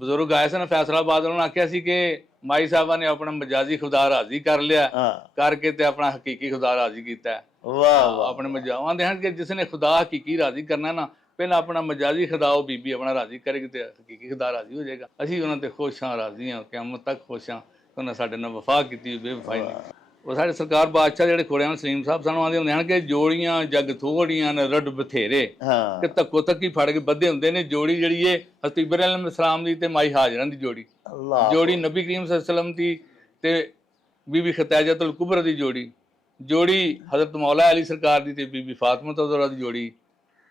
ਬਜ਼ੁਰਗ ਆਏ ਸਨ ਫੈਸਲਾਬਾਦ ਉਹਨਾਂ ਆਖਿਆ ਸੀ ਕਿ ਮਾਈ ਸਾਹਿਬਾਂ ਨੇ ਆਪਣਾ ਮਜਾਜੀ ਖੁਦਾ ਰਾਜ਼ੀ ਕਰ ਲਿਆ ਹਾਂ ਕਰਕੇ ਤੇ ਆਪਣਾ ਹਕੀਕੀ ਖੁਦਾ ਰਾਜ਼ੀ ਕੀਤਾ ਹੈ। ਵਾਹ ਵਾਹ ਆਪਣੇ ਮਜਾਵਾਂ ਦੇ ਹਨ ਕਿ ਜਿਸ ਨੇ ਖੁਦਾ ਹਕੀਕੀ ਰਾਜ਼ੀ ਕਰਨਾ ਨਾ ਪਹਿਲਾਂ ਆਪਣਾ ਮਜਾਜੀ ਖੁਦਾ ਉਹ ਬੀਬੀ ਆਪਣਾ ਰਾਜ਼ੀ ਕਰੇਗੀ ਤੇ ਹਕੀਕੀ ਖੁਦਾ ਰਾਜ਼ੀ ਹੋ ਜਾਏਗਾ ਅਸੀਂ ਉਹਨਾਂ ਤੇ ਖੁਸ਼ ਹਾਂ ਰਾਜ਼ੀ ਹਾਂ ਕਿਆਮਤ ਤੱਕ ਖੁਸ਼ ਹਾਂ ਕਿ ਉਹਨਾਂ ਸਾਡੇ ਨਾਲ ਵਫਾ ਕੀਤੀ ਬੇਵਫਾਈ ਨਹੀਂ ਉਹ ਸਾਡੇ ਸਰਕਾਰ ਬਾਦਸ਼ਾਹ ਜਿਹੜੇ ਖੋੜਿਆਂ ਸਲੀਮ ਸਾਹਿਬ ਸਾਨੂੰ ਆਉਂਦੇ ਹੁੰਦੇ ਹਨ ਕਿ ਜੋੜੀਆਂ ਜਗ ਥੋੜੀਆਂ ਨੇ ਰੱਡ ਬਥੇਰੇ। ਹਾਂ। ਕਿ ਧੱਕੋ ਧੱਕੀ ਫੜ ਕੇ ਬੱਧੇ ਹੁੰਦੇ ਨੇ ਜੋੜੀ ਜਿਹੜੀ ਏ ਹਜ਼ਰਤ ਇਬਰਾਹਿਮ ਇਸਲਾਮ ਦੀ ਤੇ ਮਾਈ ਹਾਜਰਾਂ ਦੀ ਜੋੜੀ। ਜੋੜੀ ਨਬੀ ਕਰੀਮ ਵਸੱਲਮ ਦੀ ਤੇ ਬੀਬੀ ਖਤਾਜਤੁਲ ਕੁਬਰਾ ਦੀ ਜੋੜੀ। ਜੋੜੀ ਹਜ਼ਰਤ ਮੌਲਾ ਅਲੀ ਸਰਕਾਰ ਦੀ ਤੇ ਬੀਬੀ ਫਾਤਮਾ ਤਜ਼ਰਾ ਦੀ ਜੋੜੀ।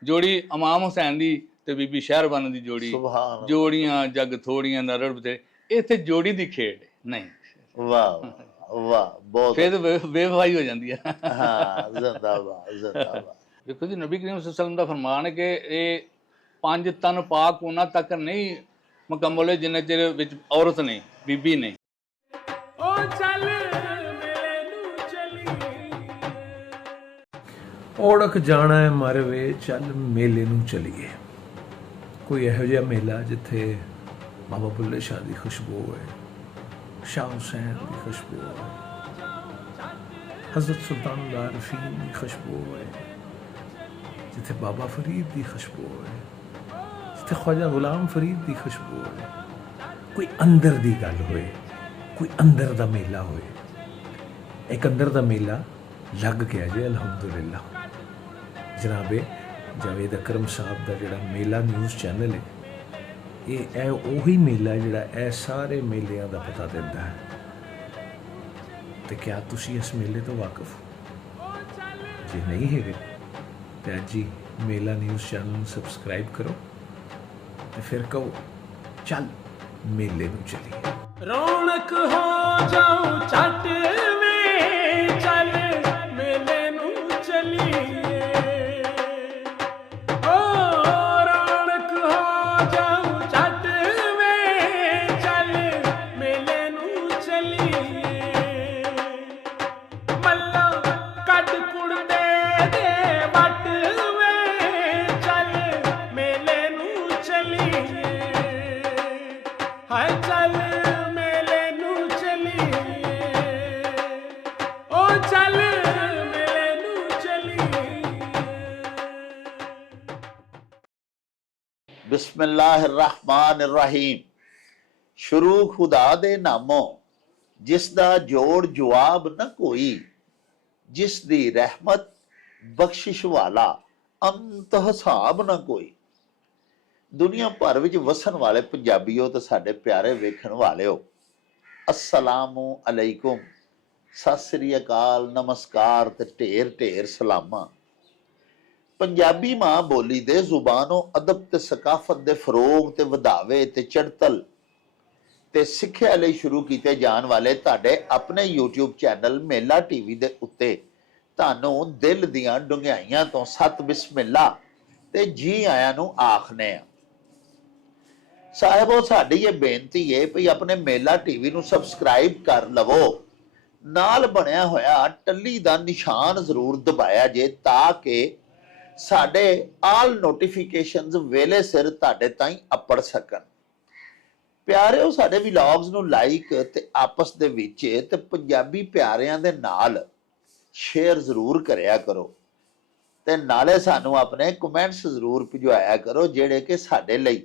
ਜੋੜੀ ਇਮਾਮ ਹੁਸੈਨ ਦੀ ਤੇ ਬੀਬੀ ਸ਼ਹਿਰਬਾਨ ਦੀ ਜੋੜੀ। ਸੁਭਾਨ। ਜੋੜੀਆਂ ਜਗ ਥੋੜੀਆਂ ਨਰੜ ਬਤੇ ਇੱਥੇ ਜੋੜੀ ਦੀ ਖੇਡ ਨਹੀਂ। ਵਾਹ, ਵਾਹ। ਬਹੁਤ ਫਿਰ ਬੇਵਫਾਈ ਹੋ ਜਾਂਦੀ ਹੈ ਹਾਂ ਜ਼ਿੰਦਾਬਾਦ ਜ਼ਿੰਦਾਬਾਦ। ਦੇਖੋ ਜੀ ਨਬੀ ਕਰੀਮ ਸੱਲੱਲਾਹੁ ਅਲੈਹਿ ਵਸੱਲਮ ਦਾ ਫਰਮਾਨ ਹੈ ਕਿ ਇਹ ਪੰਜ ਤਨ ਪਾਕ ਉਹਨਾਂ ਤੱਕ ਨਹੀਂ ਮੁਕੰਮਲ ਹੋਏ ਜਿੰਨੇ ਚਿਰ ਵਿੱਚ ਔਰਤ ਨਹੀਂ ਬੀਬੀ ਨਹੀਂ ਓ ਚੱਲ ਮੇਰੇ ਨੂੰ ਚਲੀ। ਔੜਕ ਜਾਣਾ ਹੈ ਮਰ ਵੇ ਚੱਲ ਮੇਲੇ ਨੂੰ ਚਲੀਏ। ਕੋਈ ਇਹੋ ਜਿਹਾ ਮੇਲਾ ਜਿੱਥੇ ਬਾਬਾ ਬੁੱਲੇ ਸ਼ਾਹ ਦੀ ਖੁਸ਼ਬੂ ਹੋਵੇ ਸ਼ਾਹ ਹੁਸੈਨ ਦੀ ਖੁਸ਼ਬੂ ਹੋਵੇ ਹਜ਼ਰਤ ਸੁਲਤਾਨ ਰਫੀਨ ਦੀ ਖੁਸ਼ਬੂ ਹੈ ਜਿੱਥੇ ਬਾਬਾ ਫਰੀਦ ਦੀ ਖੁਸ਼ਬੂ ਹੈ ਜਿੱਥੇ ਖਵਾਜਾ ਗੁਲਾਮ ਫਰੀਦ ਦੀ ਖੁਸ਼ਬੂ ਹੈ ਕੋਈ ਅੰਦਰ ਦੀ ਗੱਲ ਹੋਏ ਕੋਈ ਅੰਦਰ ਦਾ ਮੇਲਾ ਹੋਏ ਇੱਕ ਅੰਦਰ ਦਾ ਮੇਲਾ ਲੱਗ ਗਿਆ ਜੀ ਅਲਹਮਦੁਲਿਲਾ ਜਨਾਬੇ ਜਾਵੇਦ ਅਕਰਮ ਸਾਹਿਬ ਦਾ ਜਿਹੜਾ ਮੇਲਾ ਨਿਊਜ਼ ਚੈਨਲ ਹੈ ਇਹ ਇਹ ਉਹੀ ਮੇਲਾ ਜਿਹੜਾ ਇਹ ਸਾਰੇ ਮੇਲਿਆਂ ਦਾ ਪਤਾ ਦਿੰਦਾ ਹੈ ਤੇ ਕਿਆ ਤੁਸੀਂ ਇਸ ਮੇਲੇ ਤੋਂ ਵਾਕਿਫ? ਹੋ ਜੇ ਨਹੀਂ ਹੈਗੇ, ਤੇ ਅੱਜ ਹੀ ਮੇਲਾ ਨਿਊਜ਼ ਚੈਨਲ ਨੂੰ ਸਬਸਕ੍ਰਾਈਬ ਕਰੋ ਤੇ ਫਿਰ ਕਹੋ, ਚੱਲ ਮੇਲੇ ਨੂੰ ਚਲੀਏ। ਰੌਣਕ ਹੋ ਜਾਉ ਛੱਟ ਹਾਏ ਚੱਲ ਮੇਲੇ ਨੂੰ ਚਲੀਏ ਓ ਚੱਲ ਮੇਲੇ ਨੂੰ ਚਲੀਏ ਬਿਸਮਿਲ੍ਲਾਹਿਰਰਹਿਮਾਨਿਰਰਹੀਮ ਸ਼ੁਰੂ ਖੁਦਾ ਦੇ ਨਾਮੋਂ ਜਿਸ ਦਾ ਜੋੜ ਜਵਾਬ ਨਾ ਕੋਈ ਜਿਸ ਦੀ ਰਹਿਮਤ ਬਖਸ਼ਿਸ਼ ਵਾਲਾ ਅੰਤ ਹਿਸਾਬ ਨਾ ਕੋਈ ਦੁਨੀਆ ਭਰ ਵਿੱਚ ਵਸਣ ਵਾਲੇ ਪੰਜਾਬੀਓ ਤੇ ਸਾਡੇ ਪਿਆਰੇ ਵੇਖਣ ਵਾਲਿਓ, ਅਸਲਾਮੁ ਅਲੈਕੁਮ, ਸਤਿ ਸ੍ਰੀ ਅਕਾਲ, ਨਮਸਕਾਰ ਤੇ ਢੇਰ ਢੇਰ ਸਲਾਮਾਂ। ਪੰਜਾਬੀ ਮਾਂ ਬੋਲੀ ਦੇ ਜ਼ੁਬਾਨੋਂ ਅਦਬ ਤੇ ਸਕਾਫਤ ਦੇ ਫਰੋਗ ਤੇ ਵਧਾਵੇ ਤੇ ਚੜਤਲ ਤੇ ਸਿੱਖਿਆ ਲਈ ਸ਼ੁਰੂ ਕੀਤੇ ਜਾਣ ਵਾਲੇ ਤੁਹਾਡੇ ਆਪਣੇ YouTube ਚੈਨਲ ਮੇਲਾ ਟੀਵੀ ਦੇ ਉੱਤੇ ਤੁਹਾਨੂੰ ਦਿਲ ਦੀਆਂ ਡੁੰਘਾਈਆਂ ਤੋਂ ਸਤ ਬਿਸਮਿਲ੍ਲਾ ਤੇ ਜੀ ਆਇਆਂ ਨੂੰ ਆਖਨੇ ਆ। ਸਾਹਿਬ, ਉਹ ਸਾਡੀ ਇਹ ਬੇਨਤੀ ਹੈ ਵੀ ਆਪਣੇ ਮੇਲਾ ਟੀਵੀ ਨੂੰ ਸਬਸਕ੍ਰਾਈਬ ਕਰ ਲਵੋ। ਨਾਲ ਬਣਿਆ ਹੋਇਆ ਟੱਲੀ ਦਾ ਨਿਸ਼ਾਨ ਜ਼ਰੂਰ ਦਬਾਇਆ ਜੇ ਤਾਂ ਕਿ ਸਾਡੇ ਆਲ ਨੋਟੀਫਿਕੇਸ਼ਨਸ ਵੇਲੇ ਸਿਰ ਤੁਹਾਡੇ ਤਾਈਂ ਅਪੜ ਸਕਣ। ਪਿਆਰਿਓ, ਸਾਡੇ ਵਲੌਗਸ ਨੂੰ ਲਾਈਕ ਤੇ ਆਪਸ ਦੇ ਵਿੱਚ ਤੇ ਪੰਜਾਬੀ ਪਿਆਰਿਆਂ ਦੇ ਨਾਲ ਸ਼ੇਅਰ ਜ਼ਰੂਰ ਕਰਿਆ ਕਰੋ। ਤੇ ਨਾਲੇ ਸਾਨੂੰ ਆਪਣੇ ਕਮੈਂਟਸ ਜ਼ਰੂਰ ਭਿਜਵਾਇਆ ਕਰੋ, ਜਿਹੜੇ ਕਿ ਸਾਡੇ ਲਈ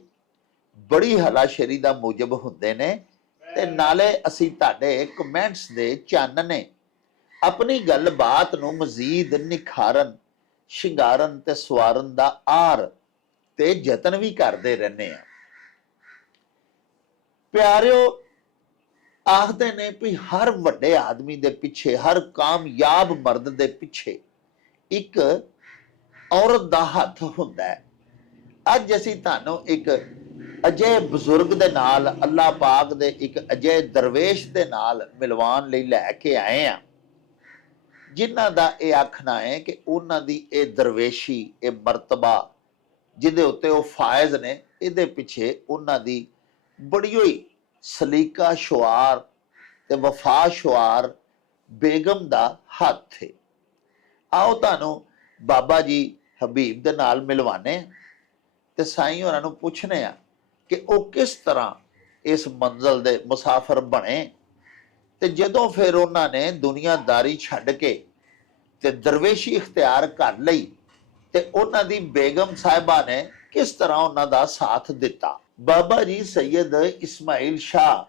ਬੜੀ ਹਲਾਸ਼ੇਰੀ ਦਾ ਮੂਜਬ ਹੁੰਦੇ ਨੇ ਤੇ ਨਾਲੇ ਅਸੀਂ ਤੁਹਾਡੇ ਕਮੈਂਟਸ ਦੇ ਚਾਨਣੇ ਆਪਣੀ ਗੱਲਬਾਤ ਨੂੰ ਮਜ਼ੀਦ ਨਿਖਾਰਨ ਸ਼ਿੰਗਾਰਨ ਤੇ ਸਵਾਰਨ ਦਾ ਆਰ ਤੇ ਯਤਨ ਵੀ ਕਰਦੇ ਰਹਿੰਦੇ ਆ ਪਿਆਰਿਓ ਆਖਦੇ ਨੇ ਵੀ ਹਰ ਵੱਡੇ ਆਦਮੀ ਦੇ ਪਿੱਛੇ ਹਰ ਕਾਮਯਾਬ ਮਰਦ ਦੇ ਪਿੱਛੇ ਇੱਕ ਔਰਤ ਦਾ ਹੱਥ ਹੁੰਦਾ ਹੈ। ਅੱਜ ਅਸੀਂ ਤੁਹਾਨੂੰ ਇੱਕ ਅਜੇ ਬਜ਼ੁਰਗ ਦੇ ਨਾਲ, ਅੱਲਾਹ ਪਾਕ ਦੇ ਇੱਕ ਅਜੇ ਦਰਵੇਸ਼ ਦੇ ਨਾਲ ਮਿਲਵਾਉਣ ਲਈ ਲੈ ਕੇ ਆਏ ਆ। ਜਿਨ੍ਹਾਂ ਦਾ ਇਹ ਆਖਣਾ ਹੈ ਕਿ ਉਹਨਾਂ ਦੀ ਇਹ ਦਰਵੇਸ਼ੀ, ਇਹ ਮਰਤਬਾ ਜਿਹਦੇ ਉੱਤੇ ਉਹ ਫਾਇਜ਼ ਨੇ, ਇਹਦੇ ਪਿੱਛੇ ਉਹਨਾਂ ਦੀ ਬੜੀ ਹੋਈ ਸਲੀਕਾ ਸ਼ੁਆਰ ਤੇ ਵਫਾ ਸ਼ੁਆਰ ਬੇਗਮ ਦਾ ਹੱਥ ਹੈ ਆਓ ਤੁਹਾਨੂੰ ਬਾਬਾ ਜੀ ਹਬੀਬ ਦੇ ਨਾਲ ਮਿਲਵਾਨੇ ਆ ਤੇ ਸਾਈਂ ਹੋਰਾਂ ਨੂੰ ਪੁੱਛਨੇ ਆ ਕਿ ਉਹ ਕਿਸ ਤਰ੍ਹਾਂ ਇਸ ਮੰਜ਼ਲ ਦੇ ਮੁਸਾਫਰ ਬਣੇ ਤੇ ਜਦੋਂ ਫਿਰ ਉਹਨਾਂ ਨੇ ਦੁਨੀਆਦਾਰੀ ਛੱਡ ਕੇ ਤੇ ਦਰਵੇਸ਼ੀ ਇਖਤਿਆਰ ਕਰ ਲਈ ਤੇ ਉਹਨਾਂ ਦੀ ਬੇਗਮ ਸਾਹਿਬਾ ਨੇ ਕਿਸ ਤਰ੍ਹਾਂ ਉਹਨਾਂ ਦਾ ਸਾਥ ਦਿੱਤਾ ਬਾਬਾ ਜੀ ਸੈਯਦ ਇਸਮਾਈਲ ਸ਼ਾਹ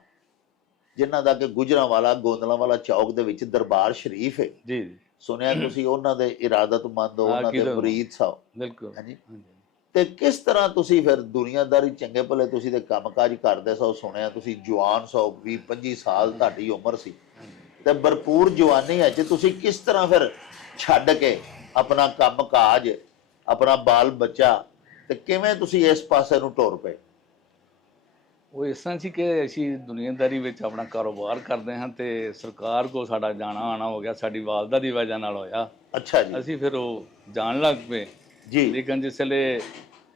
ਜਿਨ੍ਹਾਂ ਦਾ ਕਿ ਗੁਜਰਾਂਵਾਲਾ ਗੋਂਦਲਾਂਵਾਲਾ ਚੌਕ ਦੇ ਵਿੱਚ ਦਰਬਾਰ ਸ਼ਰੀਫ ਹੈ ਜੀ ਸੁਣਿਆ ਤੁਸੀਂ ਉਹਨਾਂ ਦੇ ਇਰਾਦਤਮੰਦ ਉਹਨਾਂ ਦੇ? ਮੁਰੀਦ ਸੋ ਬਿਲਕੁਲ ਹਾਂਜੀ। ਤੇ ਕਿਸ ਤਰ੍ਹਾਂ ਤੁਸੀਂ ਫਿਰ ਦੁਨੀਆਦਾਰੀ ਚੰਗੇ ਭਲੇ ਤੁਸੀਂ ਤੇ ਕੰਮਕਾਜ ਕਰਦੇ ਸੋ ਸੁਣਿਆ ਤੁਸੀਂ ਜਵਾਨ ਸੋ 20 25 ਸਾਲ ਤੁਹਾਡੀ ਉਮਰ ਸੀ। ਤੇ ਭਰਪੂਰ ਜਵਾਨੀ ਹੈ ਜੇ ਤੁਸੀਂ ਕਿਸ ਤਰ੍ਹਾਂ ਫਿਰ ਛੱਡ ਕੇ ਆਪਣਾ ਕੰਮਕਾਜ ਆਪਣਾ ਬਾਲ ਬੱਚਾ ਤੇ ਕਿਵੇਂ ਤੁਸੀਂ ਇਸ ਪਾਸੇ ਨੂੰ ਟੁਰ ਪਏ? ਉਹ ਇਸ ਤਰ੍ਹਾਂ ਸੀ ਕਿ ਅਸੀਂ ਦੁਨੀਆਦਾਰੀ ਵਿੱਚ ਆਪਣਾ ਕਾਰੋਬਾਰ ਕਰਦੇ ਹਾਂ ਤੇ ਸਰਕਾਰ ਕੋ ਸਾਡਾ ਜਾਣਾ ਆਣਾ ਹੋ ਗਿਆ ਸਾਡੀ ਵਾਲਦਾ ਦੀ ਵਜ੍ਹਾ ਨਾਲ ਹੋਇਆ। ਅੱਛਾ ਜੀ। ਅਸੀਂ ਫਿਰ ਉਹ ਜਾਣ ਲੱਗ ਪਏ। ਜੀ। ਲੇਕਿਨ ਜਿਸ ਵੇਲੇ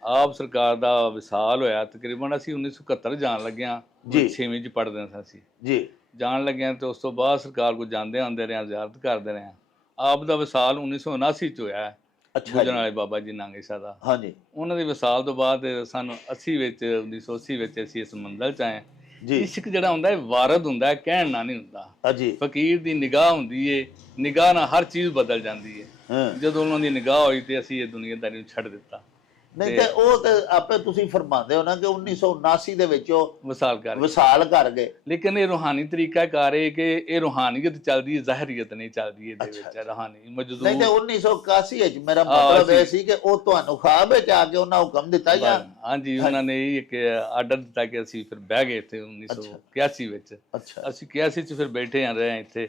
ਆਪ ਸਰਕਾਰ ਦਾ ਵਿਸਾਲ ਹੋਇਆ ਤਕਰੀਬਨ ਅਸੀਂ 1971 ਜਾਣ ਲੱਗਿਆ ਜੀ। 6ਵੀਂ ਚ ਪੜ੍ਹਦੇ ਸਾਂ ਅਸੀਂ। ਜੀ। ਜਾਣ ਲੱਗਿਆ ਤੇ ਉਸ ਤੋਂ ਬਾਅਦ ਸਰਕਾਰ ਕੋ ਜਾਂਦੇ ਆਉਂਦੇ ਰਹੇ ਜ਼ਿਆਰਤ ਕਰਦੇ ਰਹੇ ਆਪ ਦਾ ਵਿਸਾਲ 1979 ਚ ਹੋਇਆ ਅੱਛਾ ਗੁਜਰਨ ਜੀ। ਵਾਲੇ ਬਾਬਾ ਜੀ ਨਾਂਗੇ ਸ਼ਾਹ ਦਾ। ਹਾਂਜੀ। ਉਹਨਾਂ ਦੇ ਵਿਸਾਲ ਤੋਂ ਬਾਅਦ ਸਾਨੂੰ 80 ਵਿੱਚ 1980 ਵਿੱਚ ਅਸੀਂ ਇਸ ਮੰਦਲ ਚ ਆਏ ਜੀ। ਇਸ਼ਕ ਜਿਹੜਾ ਹੁੰਦਾ ਹੈ ਵਾਰਦ ਹੁੰਦਾ ਹੈ ਕਹਿਣ ਨਾਲ ਨਹੀਂ ਹੁੰਦਾ। ਹਾਂਜੀ। ਫਕੀਰ ਦੀ ਨਿਗਾਹ ਹੁੰਦੀ ਏ ਨਿਗਾਹ ਨਾਲ ਹਰ ਚੀਜ਼ ਬਦਲ ਜਾਂਦੀ ਏ। ਜਦੋਂ ਉਹਨਾਂ ਦੀ ਨਿਗਾਹ ਹੋਈ ਤੇ ਅਸੀਂ ਇਹ ਦੁਨੀਆਦਾਰੀ ਨੂੰ ਛੱਡ ਦਿੱਤਾ। ਨਹੀਂ ਤੇ ਉਹ ਤੇ ਆਪੇ ਤੁਸੀਂ ਫਰਮਾਉਂਦੇ ਹੋ ਨਾ ਕਿ 1979 ਦੇ ਵਿੱਚ ਉਹ ਵਿਸਾਲ ਕਰ ਵਿਸਾਲ ਕਰ ਗਏ। ਲੇਕਿਨ ਇਹ ਰੂਹਾਨੀ ਤਰੀਕਾ ਕਾਰ ਹੈ ਕਿ ਇਹ ਰੂਹਾਨੀਅਤ ਚੱਲਦੀ ਹੈ ਜ਼ਾਹਿਰੀਅਤ ਨਹੀਂ ਚੱਲਦੀ ਇਹਦੇ ਵਿੱਚ ਰੂਹਾਨੀ ਮੌਜੂਦ ਨਹੀਂ ਤੇ 1981 ਵਿੱਚ ਮੇਰਾ ਮਤਲਬ ਇਹ ਸੀ ਕਿ ਉਹ ਤੁਹਾਨੂੰ ਖਾਬ ਵਿੱਚ ਆ ਕੇ ਉਹਨਾਂ ਹੁਕਮ ਦਿੱਤਾ ਜਾਂ ਹਾਂਜੀ ਉਹਨਾਂ ਨੇ ਇੱਕ ਆਰਡਰ ਦਿੱਤਾ ਕਿ ਅਸੀਂ ਫਿਰ ਬਹਿ ਗਏ ਇੱਥੇ 1981 ਵਿੱਚ। ਅਸੀਂ 81 ਚ ਫਿਰ ਬੈਠੇ ਆ ਰਹੇ ਇੱਥੇ।